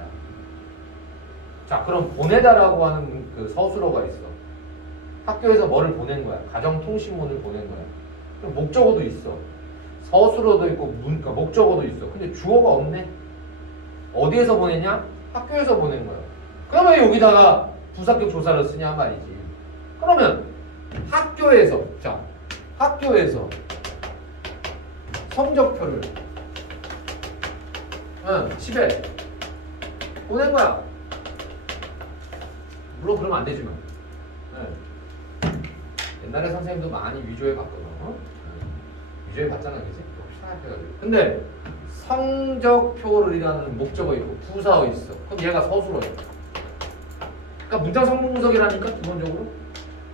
자 그럼 보내다라고 하는 그 서술어가 있어. 학교에서 뭐를 보낸 거야? 가정통신문을 보낸 거야. 그럼 목적어도 있어. 서술어도 있고 그러니까 목적어도 있어. 근데 주어가 없네. 어디에서 보냈냐? 학교에서 보낸 거야. 그러면 왜 여기다가 부사격 조사를 쓰냐 말이지. 그러면 학교에서 자 학교에서 성적표를 집에 보낸 거야. 물론 그러면 안 되지만 옛날에 선생님도 많이 위조해 봤거든. 위조해 봤잖아, 그지? 근데 성적표를이라는 목적어 있고 부사어 있어. 그럼 얘가 서술어야. 그러니까 문장 성분 분석이라니까 기본적으로.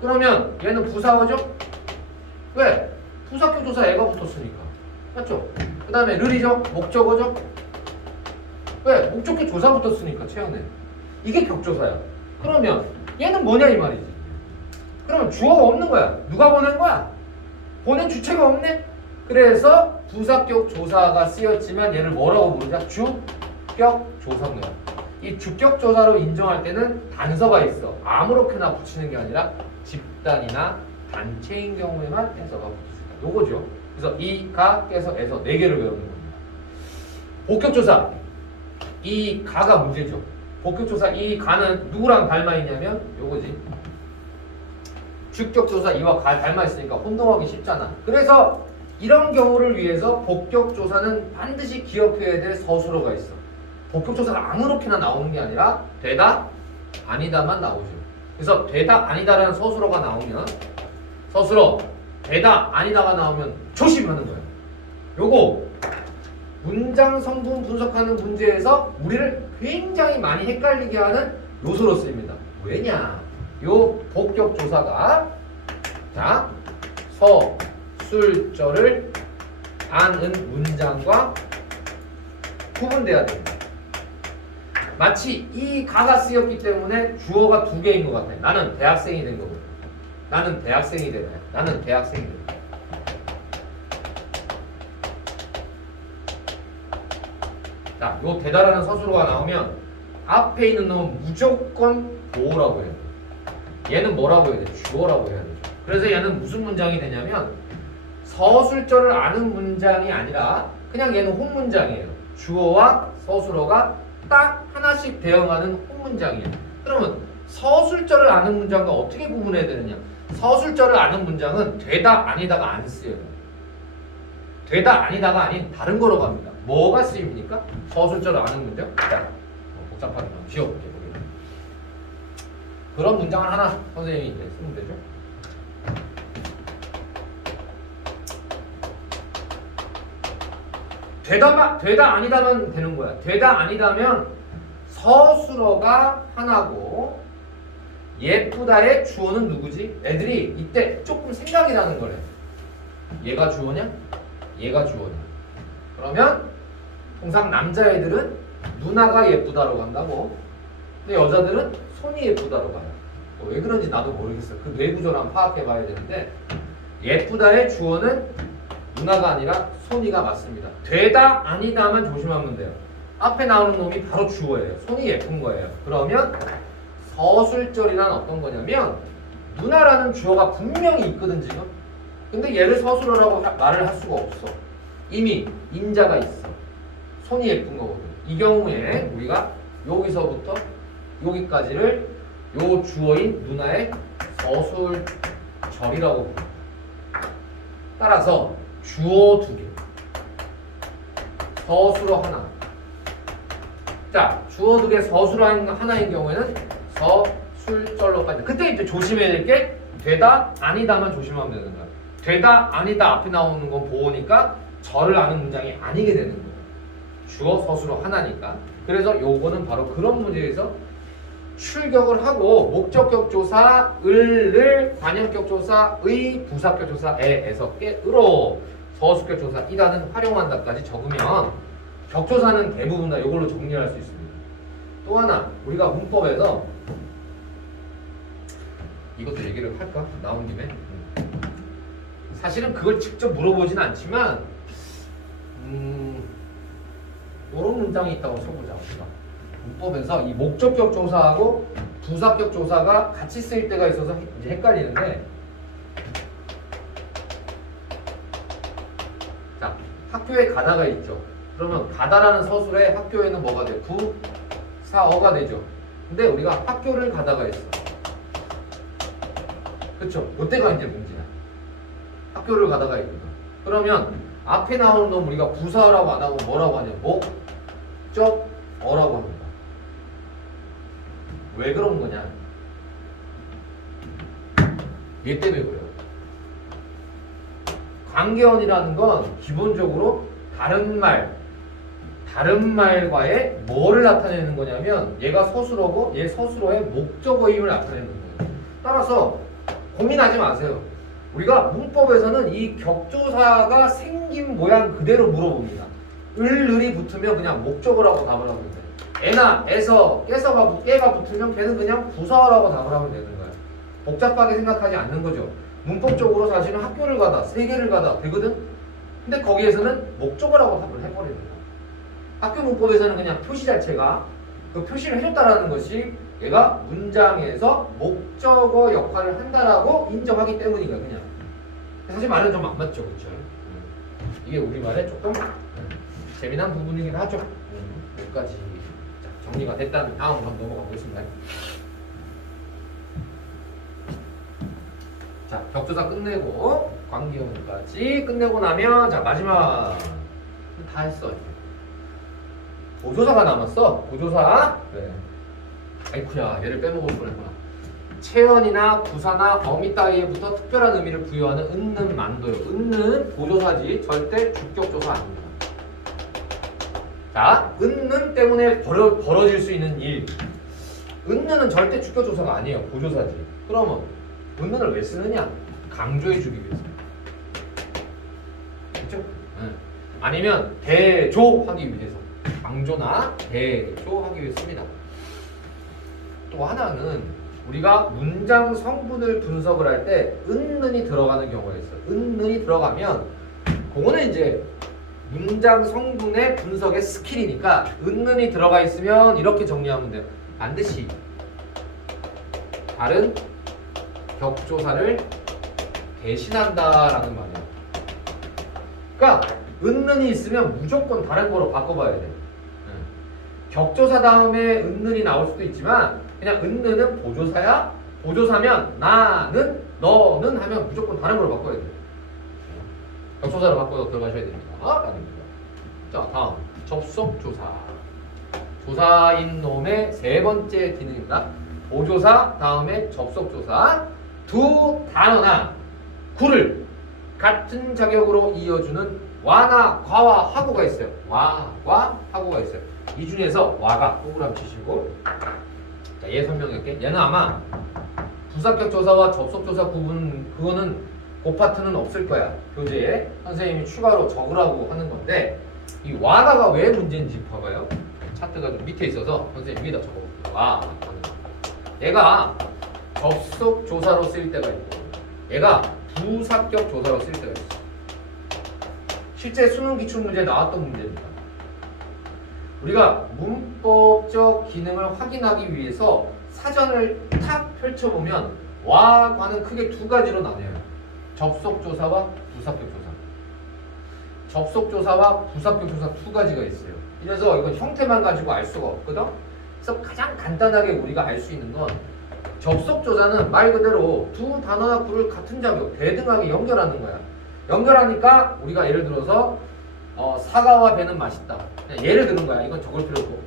그러면 얘는 부사어죠? 왜? 부사격 조사 애가 붙었으니까. 맞죠? 그 다음에 르리죠? 목적어죠? 왜? 목적격 조사 붙었으니까 채연에. 이게 격조사야. 그러면 얘는 뭐냐 이 말이지. 그러면 주어가 없는 거야. 누가 보낸 거야? 보낸 주체가 없네? 그래서 부사격 조사가 쓰였지만 얘를 뭐라고 부르자? 주격 조사인 거야. 이 주격 조사로 인정할 때는 단서가 있어. 아무렇게나 붙이는 게 아니라 집단이나 단체인 경우에만 해서가 붙습니다. 요거죠. 그래서 이, 가, 깨서, 에서 4개를 외우는 겁니다. 복격조사. 이 가가 문제죠. 복격조사 이 가는 누구랑 닮아 있냐면 요거지. 주격조사 이와 가 닮아 있으니까 혼동하기 쉽잖아. 그래서 이런 경우를 위해서 복격조사는 반드시 기억해야 될 서술어가 있어. 복격조사가 아무렇게나 나오는 게 아니라 되다, 아니다만 나오죠. 그래서 되다, 아니다라는 서술어가 나오면 서술어 되다, 아니다가 나오면 조심하는 거예요. 요거 문장 성분 분석하는 문제에서 우리를 굉장히 많이 헷갈리게 하는 요소로 쓰입니다. 왜냐? 요 복격조사가 자 서술절을 아는 문장과 구분돼야 됩니다. 마치 이 가가 쓰였기 때문에 주어가 2개인 것 같아요. 나는 대학생이 된 거고 나는 대학생이 되네. 나는 대학생이 되네. 자, 요 대다라는 서술어가 나오면 앞에 있는 놈은 무조건 보호라고 해야 돼. 얘는 뭐라고 해야 돼? 주어라고 해야 되죠. 그래서 얘는 무슨 문장이 되냐면 서술절을 아는 문장이 아니라 그냥 얘는 혼문장이에요. 주어와 서술어가 딱 하나씩 대응하는 혼문장이에요. 그러면 서술절을 아는 문장과 어떻게 구분해야 되느냐? 서술절을 아는 문장은 되다 아니다가 안 쓰여요. 되다 아니다가 아닌 다른 거로 갑니다. 뭐가 쓰입니까? 서술절을 아는 문장? 자, 복잡하게 지워볼게. 그런 문장을 하나 선생님이 이제 쓰면 되죠. 되다 아니다면 되는 거야. 되다 아니다면 서술어가 하나고 예쁘다의 주어는 누구지? 애들이 이때 조금 생각이 나는 거래. 얘가 주어냐? 얘가 주어냐? 그러면 통상 남자애들은 누나가 예쁘다라고 한다고. 근데 여자들은 손이 예쁘다라고 해요. 왜 그런지 나도 모르겠어. 그 뇌구조를 한번 파악해 봐야 되는데 예쁘다의 주어는 누나가 아니라 손이가 맞습니다. 되다 아니다만 조심하면 돼요. 앞에 나오는 놈이 바로 주어예요. 손이 예쁜 거예요. 그러면 서술절이란 어떤 거냐면 누나라는 주어가 분명히 있거든 지금. 근데 얘를 서술어라고 말을 할 수가 없어. 이미 임자가 있어. 손이 예쁜 거거든. 이 경우에 우리가 여기서부터 여기까지를 요 주어인 누나의 서술절이라고 부릅니다. 따라서 주어 2개, 서술어 하나. 자, 주어 2개, 서술어 하나인 경우에는 서술절로까지. 그때 이제 조심해야 될 게 되다, 아니다만 조심하면 되는 거야. 되다, 아니다 앞에 나오는 건 보호니까 절을 아는 문장이 아니게 되는 거야. 주어, 서술어 하나니까. 그래서 요거는 바로 그런 문제에서 출격을 하고 목적격 조사 을을 관형격 조사의 부사격 조사에에서 깨으로 서술격 조사 이다는 활용한다까지 적으면 격조사는 대부분 다 이걸로 정리할 수 있습니다. 또 하나 우리가 문법에서 이것도 얘기를 할까? 나온 김에 사실은 그걸 직접 물어보진 않지만 이런 문장이 있다고 쳐보자. 우리가 문법에서 이 목적격 조사하고 부사격 조사가 같이 쓰일 때가 있어서 이제 헷갈리는데, 자, 학교에 가다가 있죠. 그러면 가다라는 서술에 학교에는 뭐가 돼? 부사어가 되죠. 근데 우리가 학교를 가다가 있어. 그쵸? 이때가 이제 문제야. 학교를 가다가 있거든. 그러면 앞에 나오는 놈 우리가 부사어라고 안 하고 뭐라고 하냐? 목적어라고 합니다. 왜 그런 거냐? 얘 때문에 그래요. 관계원이라는 건 기본적으로 다른 말과의 뭐를 나타내는 거냐면 얘가 서술어고 얘 서술어의 목적어임을 나타내는 거예요. 따라서 고민하지 마세요. 우리가 문법에서는 이 격조사가 생긴 모양 그대로 물어봅니다. 을이 붙으면 그냥 목적어라고 답을 하면 돼. 애나 에서 깨가 붙으면 걔는 그냥 부사어라고 답을 하면 되는 거야. 복잡하게 생각하지 않는 거죠. 문법적으로 사실은 학교를 가다, 세계를 가다 되거든. 근데 거기에서는 목적어라고 답을 해버리는 거야. 학교 문법에서는 그냥 표시 자체가 그 표시를 해줬다라는 것이 얘가 문장에서 목적어 역할을 한다라고 인정하기 때문이니까 그냥. 사실 말은 좀 안 맞죠, 그렇죠? 이게 우리말의 조금 재미난 부분이긴 하죠. 여기까지 정리가 됐다면 다음으로 한번 넘어가 보겠습니다. 자, 격조사 끝내고 관계원까지 끝내고 나면 자 마지막 다 했어. 보조사가 남았어. 보조사. 그래. 아이쿠야, 얘를 빼먹을 뻔했구나. 체언이나 부사나 어미 따위에부터 특별한 의미를 부여하는 은는 만도요. 은는 보조사지 절대 주격조사 아닙니다. 자, 은는 때문에 벌어질 수 있는 일. 은는은 절대 주격조사가 아니에요. 보조사지. 그러면 은는을 왜 쓰느냐? 강조해주기 위해서. 그렇죠? 네. 아니면 대조하기 위해서. 강조나 대조하기 위해서 씁니다. 또 하나는 우리가 문장 성분을 분석을 할 때 은는이 들어가는 경우가 있어요. 은는이 들어가면 그거는 이제 문장 성분의 분석의 스킬이니까 은는이 들어가 있으면 이렇게 정리하면 돼요. 반드시 다른 격조사를 대신한다라는 말이에요. 그러니까 은는이 있으면 무조건 다른 거로 바꿔봐야 돼. 격조사 다음에 은는이 나올 수도 있지만 그냥 은는은 보조사야. 보조사면 나는, 너는 하면 무조건 다른 걸로 바꿔야 돼. 격조사로 바꿔서 들어가셔야 됩니다. 아닙니다. 자, 다음 접속조사. 조사인 놈의 세 번째 기능입니다. 보조사 다음에 접속조사. 두 단어나 구를 같은 자격으로 이어주는 와나 과와 하고가 있어요. 와과 하고가 있어요. 이 중에서 와가 동그라미 치시고, 자, 얘 설명할게. 얘는 아마 부사격 조사와 접속 조사 구분 그거는 그 파트는 없을 거야. 교재에 선생님이 추가로 적으라고 하는 건데 이 와나가 왜 문제인지 봐봐요. 차트가 좀 밑에 있어서 선생님 위에다 적어볼게요. 와. 얘가 접속 조사로 쓰일 때가 있고 얘가 부사격 조사로 쓰일 때가 있어. 실제 수능 기출 문제에 나왔던 문제입니다. 우리가 문법적 기능을 확인하기 위해서 사전을 탁 펼쳐보면 와과는 크게 두 가지로 나뉘어요. 접속조사와 부사격조사. 접속조사와 부사격조사 두 가지가 있어요. 그래서 이건 형태만 가지고 알 수가 없거든. 그래서 가장 간단하게 우리가 알 수 있는 건 접속조사는 말 그대로 두 단어나 구를 같은 자격, 대등하게 연결하는 거야. 연결하니까 우리가 예를 들어서 사과와 배는 맛있다. 그냥 예를 드는 거야. 이건 적을 필요 없고.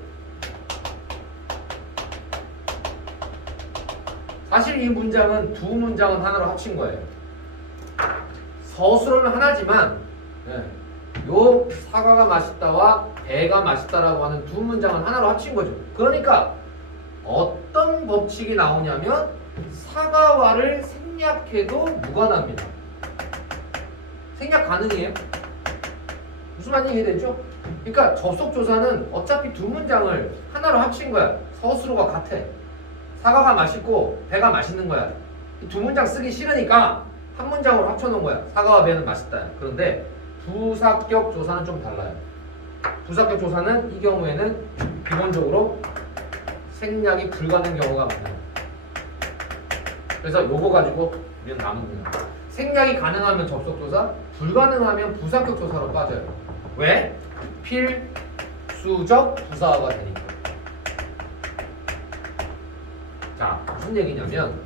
사실 이 문장은 두 문장은 하나로 합친 거예요. 서술어는 하나지만 요 사과가 맛있다와 배가 맛있다라고 하는 두 문장은 하나로 합친 거죠. 그러니까 어떤 법칙이 나오냐면 사과와를 생략해도 무관합니다. 생략 가능해요? 무슨 말인지 이해되죠? 그러니까 접속조사는 어차피 두 문장을 하나로 합친 거야. 서술어가 같아. 사과가 맛있고 배가 맛있는 거야. 이 두 문장 쓰기 싫으니까 한 문장으로 합쳐놓은 거야. 사과와 배는 맛있다. 그런데 부사격 조사는 좀 달라요. 부사격 조사는 이 경우에는 기본적으로 생략이 불가능한 경우가 많아요. 그래서 요거 가지고 우리는 나누는구나. 생략이 가능하면 접속조사, 불가능하면 부사격 조사로 빠져요. 왜? 필수적 부사가 되니까. 자, 무슨 얘기냐면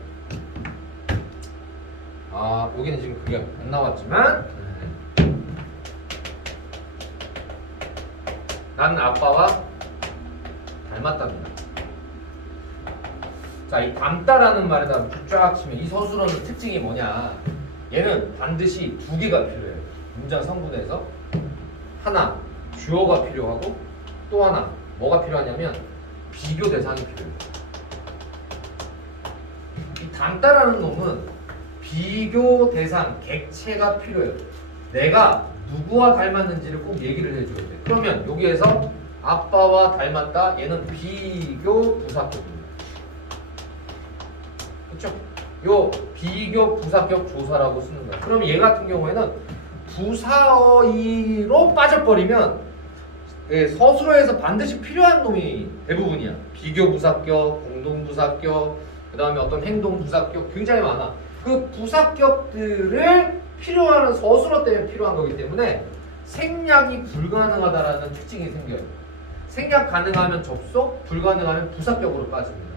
여기는 지금 그게 안 나왔지만 나는 아빠와 닮았답니다. 자, 이 닮다라는 말에다 쫙 치면 이 서술어는 특징이 뭐냐? 얘는 반드시 두 개가 필요해요. 문장 성분에서 하나 주어가 필요하고 또 하나 뭐가 필요하냐면 비교 대상이 필요해요. 이 닮다라는 놈은 비교 대상 객체가 필요해요. 내가 누구와 닮았는지를 꼭 얘기를 해줘야 돼. 그러면 여기에서 아빠와 닮았다. 얘는 비교 부사격입니다. 그렇죠? 요 비교 부사격 조사라고 쓰는 거야. 그럼 얘 같은 경우에는 부사어이로 빠져버리면 서술어에서 반드시 필요한 놈이 대부분이야. 비교 부사격, 공동 부사격, 그 다음에 어떤 행동 부사격 굉장히 많아. 그 부사격들을 필요한 서술어 때문에 필요한 거기 때문에 생략이 불가능하다라는 특징이 생겨요. 생략 가능하면 접속, 불가능하면 부사격으로 빠집니다.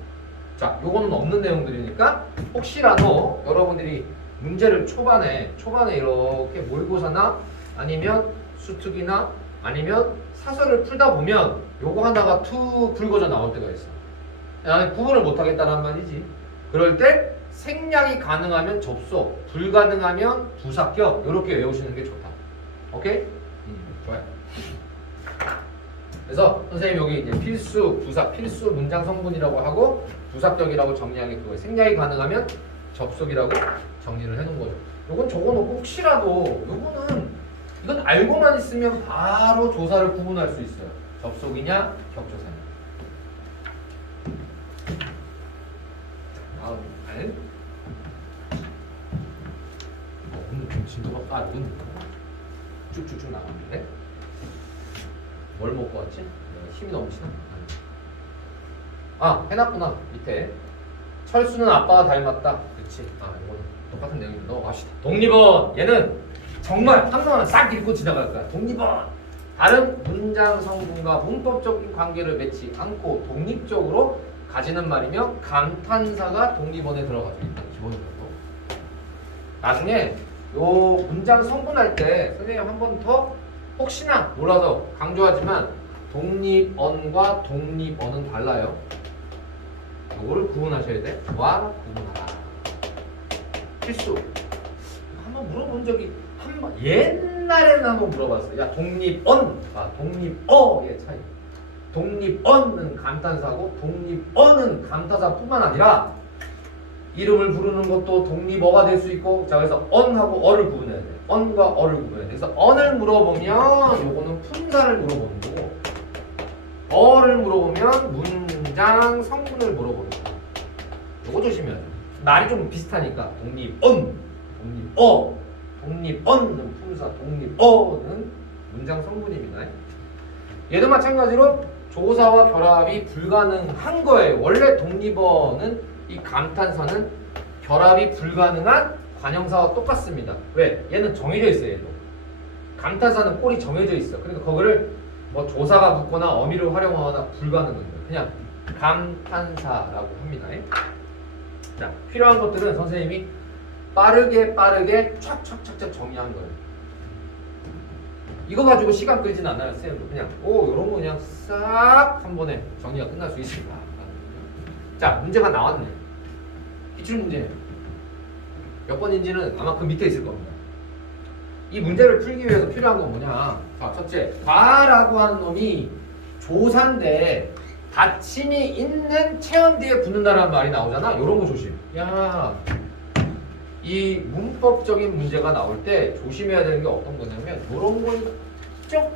자, 요거는 없는 내용들이니까 혹시라도 여러분들이 문제를 초반에 이렇게 모의고사나 아니면 수특이나 아니면 사설을 풀다 보면 요거 하나가 불거져 나올 때가 있어. 나는 구분을 못 하겠다는 말이지. 그럴 때 생략이 가능하면 접속, 불가능하면 부사격 이렇게 외우시는 게 좋다. 오케이? 좋아요. 그래서 선생님 여기 이제 필수 문장 성분이라고 하고 부사격이라고 정리한 게 그거예요. 생략이 가능하면 접속이라고 정리를 해놓은 거죠. 요건 적어놓고 혹시라도 이건 알고만 있으면 바로 조사를 구분할 수 있어요. 접속이냐 격조사냐. 다음 오늘 좀 진도가 오늘 쭉쭉쭉 나가는데 뭘 먹고 왔지? 힘이 넘치나? 해놨구나. 밑에 철수는 아빠와 닮았다. 그렇지. 이건 똑같은 내용인데 넘어갑시다. 독립원 얘는 정말 한번만 싹 읽고 지나갈 거야. 독립원 다른 문장 성분과 문법적인 관계를 맺지 않고 독립적으로 가지는 말이며 감탄사가 독립원에 들어가죠. 일단 기본적으로. 나중에 요 문장 성분할 때 선생님 한 번 더 혹시나 몰라서 강조하지만 독립언과 독립어는 달라요. 요거를 구분하셔야 돼. 와 구분하라. 필수. 한번 물어본 적이 옛날에는 한번 물어봤어요. 야 독립언, 독립어의 차이. 독립언은 감탄사고 독립어는 감탄사뿐만 아니라 이름을 부르는 것도 독립어가 될 수 있고, 자 그래서 언하고 어를 구분해야 돼. 언과 어를 구분해야 돼. 그래서 언을 물어보면 요거는 품사를 물어보는 거고, 어를 물어보면 문장 성분을 물어보는 거. 요거 조심해야 돼. 말이 좀 비슷하니까 독립언, 독립어, 독립언은 품사, 독립어는 문장 성분입니다. 얘도 마찬가지로 조사와 결합이 불가능한 거예요. 원래 독립어는 이 감탄사는 결합이 불가능한 관형사와 똑같습니다. 왜? 얘는 정해져 있어요. 얘도. 감탄사는 꼴이 정해져 있어. 그러니까 거기를 뭐 조사가 붙거나 어미를 활용하거나 불가능한 거예요. 그냥 감탄사라고 합니다. 자, 필요한 것들은 선생님이 빠르게 촥촥촥촥 정리한 거예요. 이거 가지고 시간 끌진 않아요. 쌤도 그냥 요런 거 그냥 싹 한 번에 정리가 끝날 수 있습니다. 자, 문제가 나왔네. 기출 문제 몇 번인지는 아마 그 밑에 있을 겁니다. 이 문제를 풀기 위해서 필요한 건 뭐냐? 자, 첫째, 가라고 하는 놈이 조사인데 받침이 있는 체언 뒤에 붙는다라는 말이 나오잖아. 요런 거 조심. 야, 이 문법적인 문제가 나올 때 조심해야 되는 게 어떤 거냐면 요런 거 있죠?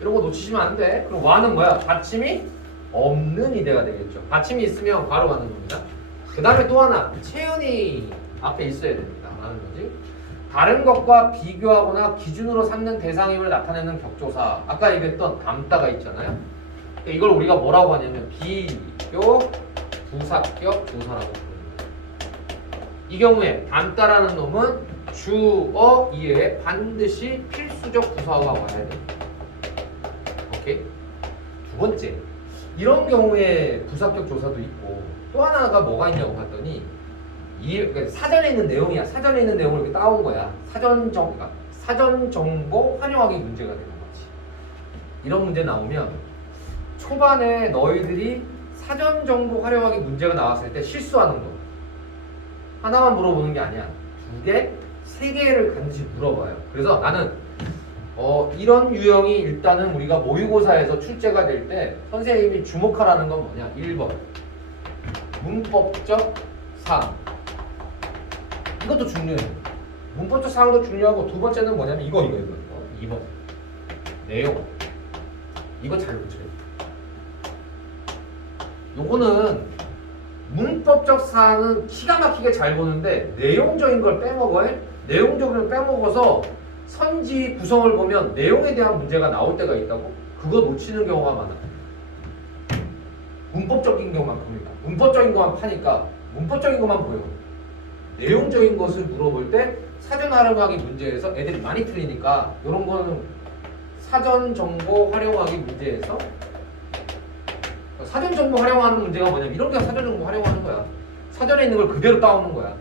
이런 거 놓치시면 안 돼. 그럼 와는 뭐야? 받침이 없는 이대가 되겠죠. 받침이 있으면 바로 가는 겁니다. 그 다음에 또 하나, 체언이 앞에 있어야 됩니다. 라는 거지. 다른 것과 비교하거나 기준으로 삼는 대상임을 나타내는 격조사. 아까 얘기했던 담다가 있잖아요. 이걸 우리가 뭐라고 하냐면 비교 부사격 조사라고 부릅니다. 이 경우에 담다라는 놈은 주어 이외에 반드시 필수적 부사어가 와야 돼. 오케이? 두 번째, 이런 경우에 부사격 조사도 있고 또 하나가 뭐가 있냐고 봤더니 그러니까 사전에 있는 내용이야. 사전에 있는 내용을 이렇게 따온 거야. 사전 정보 활용하기 문제가 되는 거지. 이런 문제 나오면 초반에 너희들이 사전 정보 활용하기 문제가 나왔을 때 실수하는 거 하나만 물어보는 게 아니야. 2개, 3개를 반드시 물어봐요. 그래서 나는 이런 유형이 일단은 우리가 모의고사에서 출제가 될 때 선생님이 주목하라는 건 뭐냐? 1번 문법적 사항. 이것도 중요해요. 문법적 사항도 중요하고 두 번째는 뭐냐면 이거 2번 내용. 이거 잘 붙여요. 요거는 문법적 사항은 기가 막히게 잘 보는데 내용적인 걸 빼먹어요. 내용적인 걸 빼먹어서 선지 구성을 보면 내용에 대한 문제가 나올 때가 있다고? 그거 놓치는 경우가 많아. 문법적인 경우만 봅니다. 문법적인 것만 파니까 문법적인 것만 보여. 내용적인 것을 물어볼 때 사전 활용하기 문제에서 애들이 많이 틀리니까 이런 거는 사전 정보 활용하기 문제에서 사전 정보 활용하는 문제가 뭐냐면 이런 게 사전 정보 활용하는 거야. 사전에 있는 걸 그대로 따오는 거야.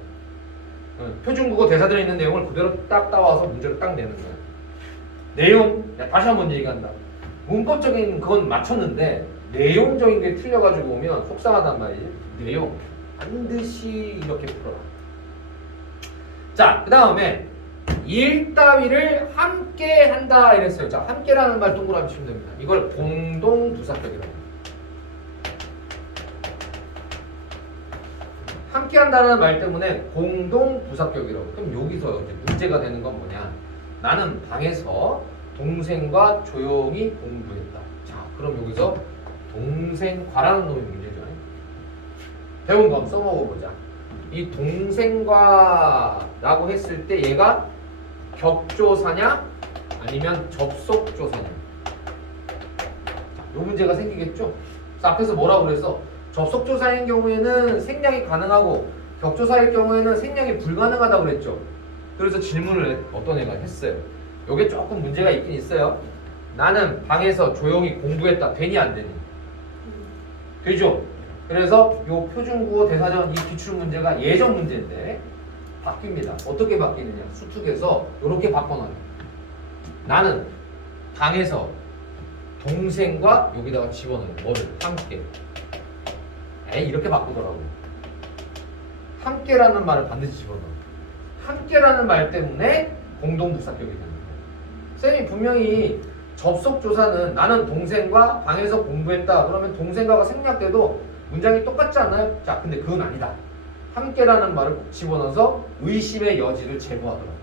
표준국어 대사전에 있는 내용을 그대로 딱 따와서 문제를 딱 내는 거야. 내용, 다시 한번 얘기한다. 문법적인 건 맞췄는데 내용적인 게 틀려가지고 오면 속상하단 말이지. 내용 반드시 이렇게 풀어라. 자, 그 다음에 일 따위를 함께 한다 이랬어요. 자, 함께라는 말 동그라미 치면 됩니다. 이걸 공동부사격이라고 합니다. 함께 한다는 말 때문에 공동부사격이라고. 그럼 여기서 이제 문제가 되는 건 뭐냐? 나는 방에서 동생과 조용히 공부했다. 자, 그럼 여기서 동생과라는 놈이 문제죠. 배운 거 한번 써먹어보자. 이 동생과라고 했을 때 얘가 격조사냐 아니면 접속조사냐? 이 문제가 생기겠죠? 그래서 앞에서 뭐라고 그래서 접속조사인 경우에는 생략이 가능하고 격조사일 경우에는 생략이 불가능하다고 그랬죠. 그래서 질문을 어떤 애가 했어요. 요게 조금 문제가 있긴 있어요. 나는 방에서 조용히 공부했다. 되니 안 되니? 되죠? 그래서 요 표준국어 대사전 이 기출 문제가 예전 문제인데 바뀝니다. 어떻게 바뀌느냐? 수특에서 이렇게 바꿔놔요. 나는 방에서 동생과 여기다가 집어넣어요. 뭐를? 함께. 이렇게 바꾸더라고. 함께라는 말을 반드시 집어넣어. 함께라는 말 때문에 공동부사격이 되는 거예요. 쌤이 분명히 접속조사는 나는 동생과 방에서 공부했다. 그러면 동생과가 생략돼도 문장이 똑같지 않나요? 자, 근데 그건 아니다. 함께라는 말을 꼭 집어넣어서 의심의 여지를 제거하더라고요.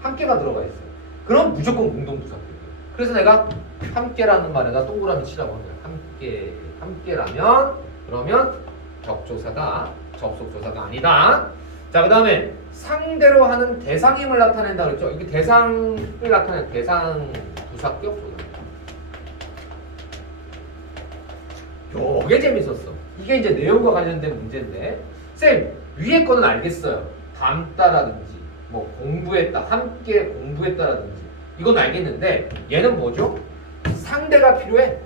함께가 들어가 있어요. 그럼 무조건 공동부사격이에요. 그래서 내가 함께라는 말에다 동그라미 치라고 한 거예요. 함께라면 그러면 격조사가 접속조사가 아니다. 자, 그 다음에 상대로 하는 대상임을 나타낸다 그랬죠. 이게 대상을 나타내는 대상 부사격 조사입니다. 요게 재밌었어. 이게 이제 내용과 관련된 문제인데 쌤 위에 거는 알겠어요. 닮다라든지 뭐 공부했다, 함께 공부했다라든지 이건 알겠는데 얘는 뭐죠? 상대가 필요해.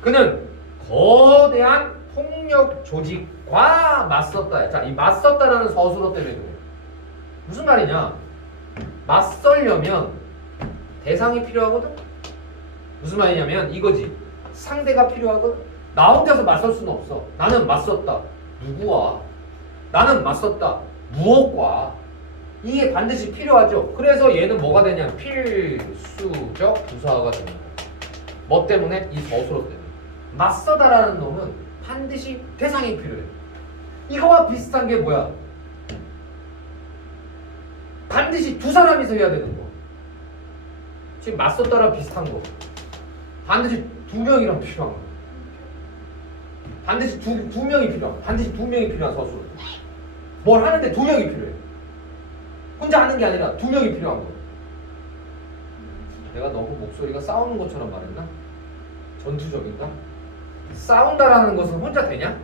그는 거대한 폭력 조직과 맞섰다. 자, 이 맞섰다라는 서술어 때문에 그래. 무슨 말이냐? 맞설려면 대상이 필요하거든? 무슨 말이냐면 이거지. 상대가 필요하거든? 나 혼자서 맞설 수는 없어. 나는 맞섰다. 누구와? 나는 맞섰다. 무엇과? 이게 반드시 필요하죠. 그래서 얘는 뭐가 되냐? 필수적 부사가 되는 거야. 뭐 때문에? 이 서술어 때문에. 맞서다라는 놈은 반드시 대상이 필요해. 이거와 비슷한 게 뭐야? 반드시 두 사람이서 해야 되는 거. 지금 맞섰다랑 비슷한 거. 반드시 두 명이랑 필요한 거. 반드시 두 명이 필요한 거. 반드시 두 명이 필요한 서술. 뭘 하는데 두 명이 필요해. 혼자 하는 게 아니라 두 명이 필요한 거. 내가 너무 목소리가 싸우는 것처럼 말했나? 전투적인가? 싸운다라는 것은 혼자 되냐?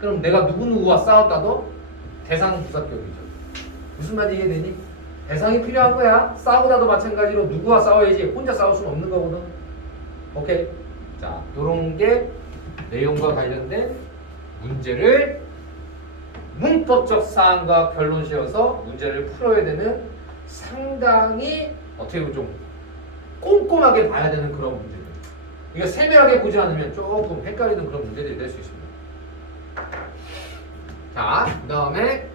그럼 내가 누구누구와 싸웠다도 대상 부사격이죠. 무슨 말인지 이해되니? 대상이 필요한 거야. 싸우다도 마찬가지로 누구와 싸워야지 혼자 싸울 수는 없는 거거든. 오케이? 자, 요런 게 내용과 관련된 문제를 문법적 사항과 결론 지어서 문제를 풀어야 되는 상당히 어떻게 보면 좀 꼼꼼하게 봐야 되는 그런 문제들. 이거 세밀하게 보지 않으면 조금 헷갈리는 그런 문제들이 될 수 있습니다. 자, 그 다음에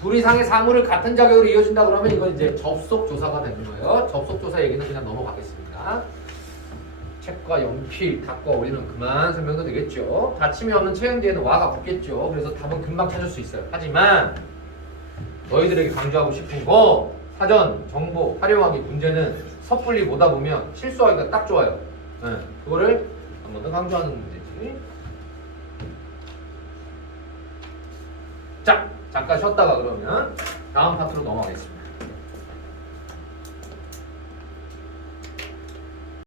둘 이상의 사물을 같은 자격으로 이어준다 그러면 이건 이제 접속조사가 되는 거예요. 접속조사 얘기는 그냥 넘어가겠습니다. 책과 연필, 닭과 어울리는 그만 설명도 되겠죠. 받침이 없는 체형 뒤에는 와가 붙겠죠. 그래서 답은 금방 찾을 수 있어요. 하지만 너희들에게 강조하고 싶은 거 사전, 정보, 활용하기 문제는 섣불리 보다 보면 실수하기가 딱 좋아요. 네, 그거를 한 번 더 강조하는 문제지. 자, 잠깐 쉬었다가 그러면 다음 파트로 넘어가겠습니다.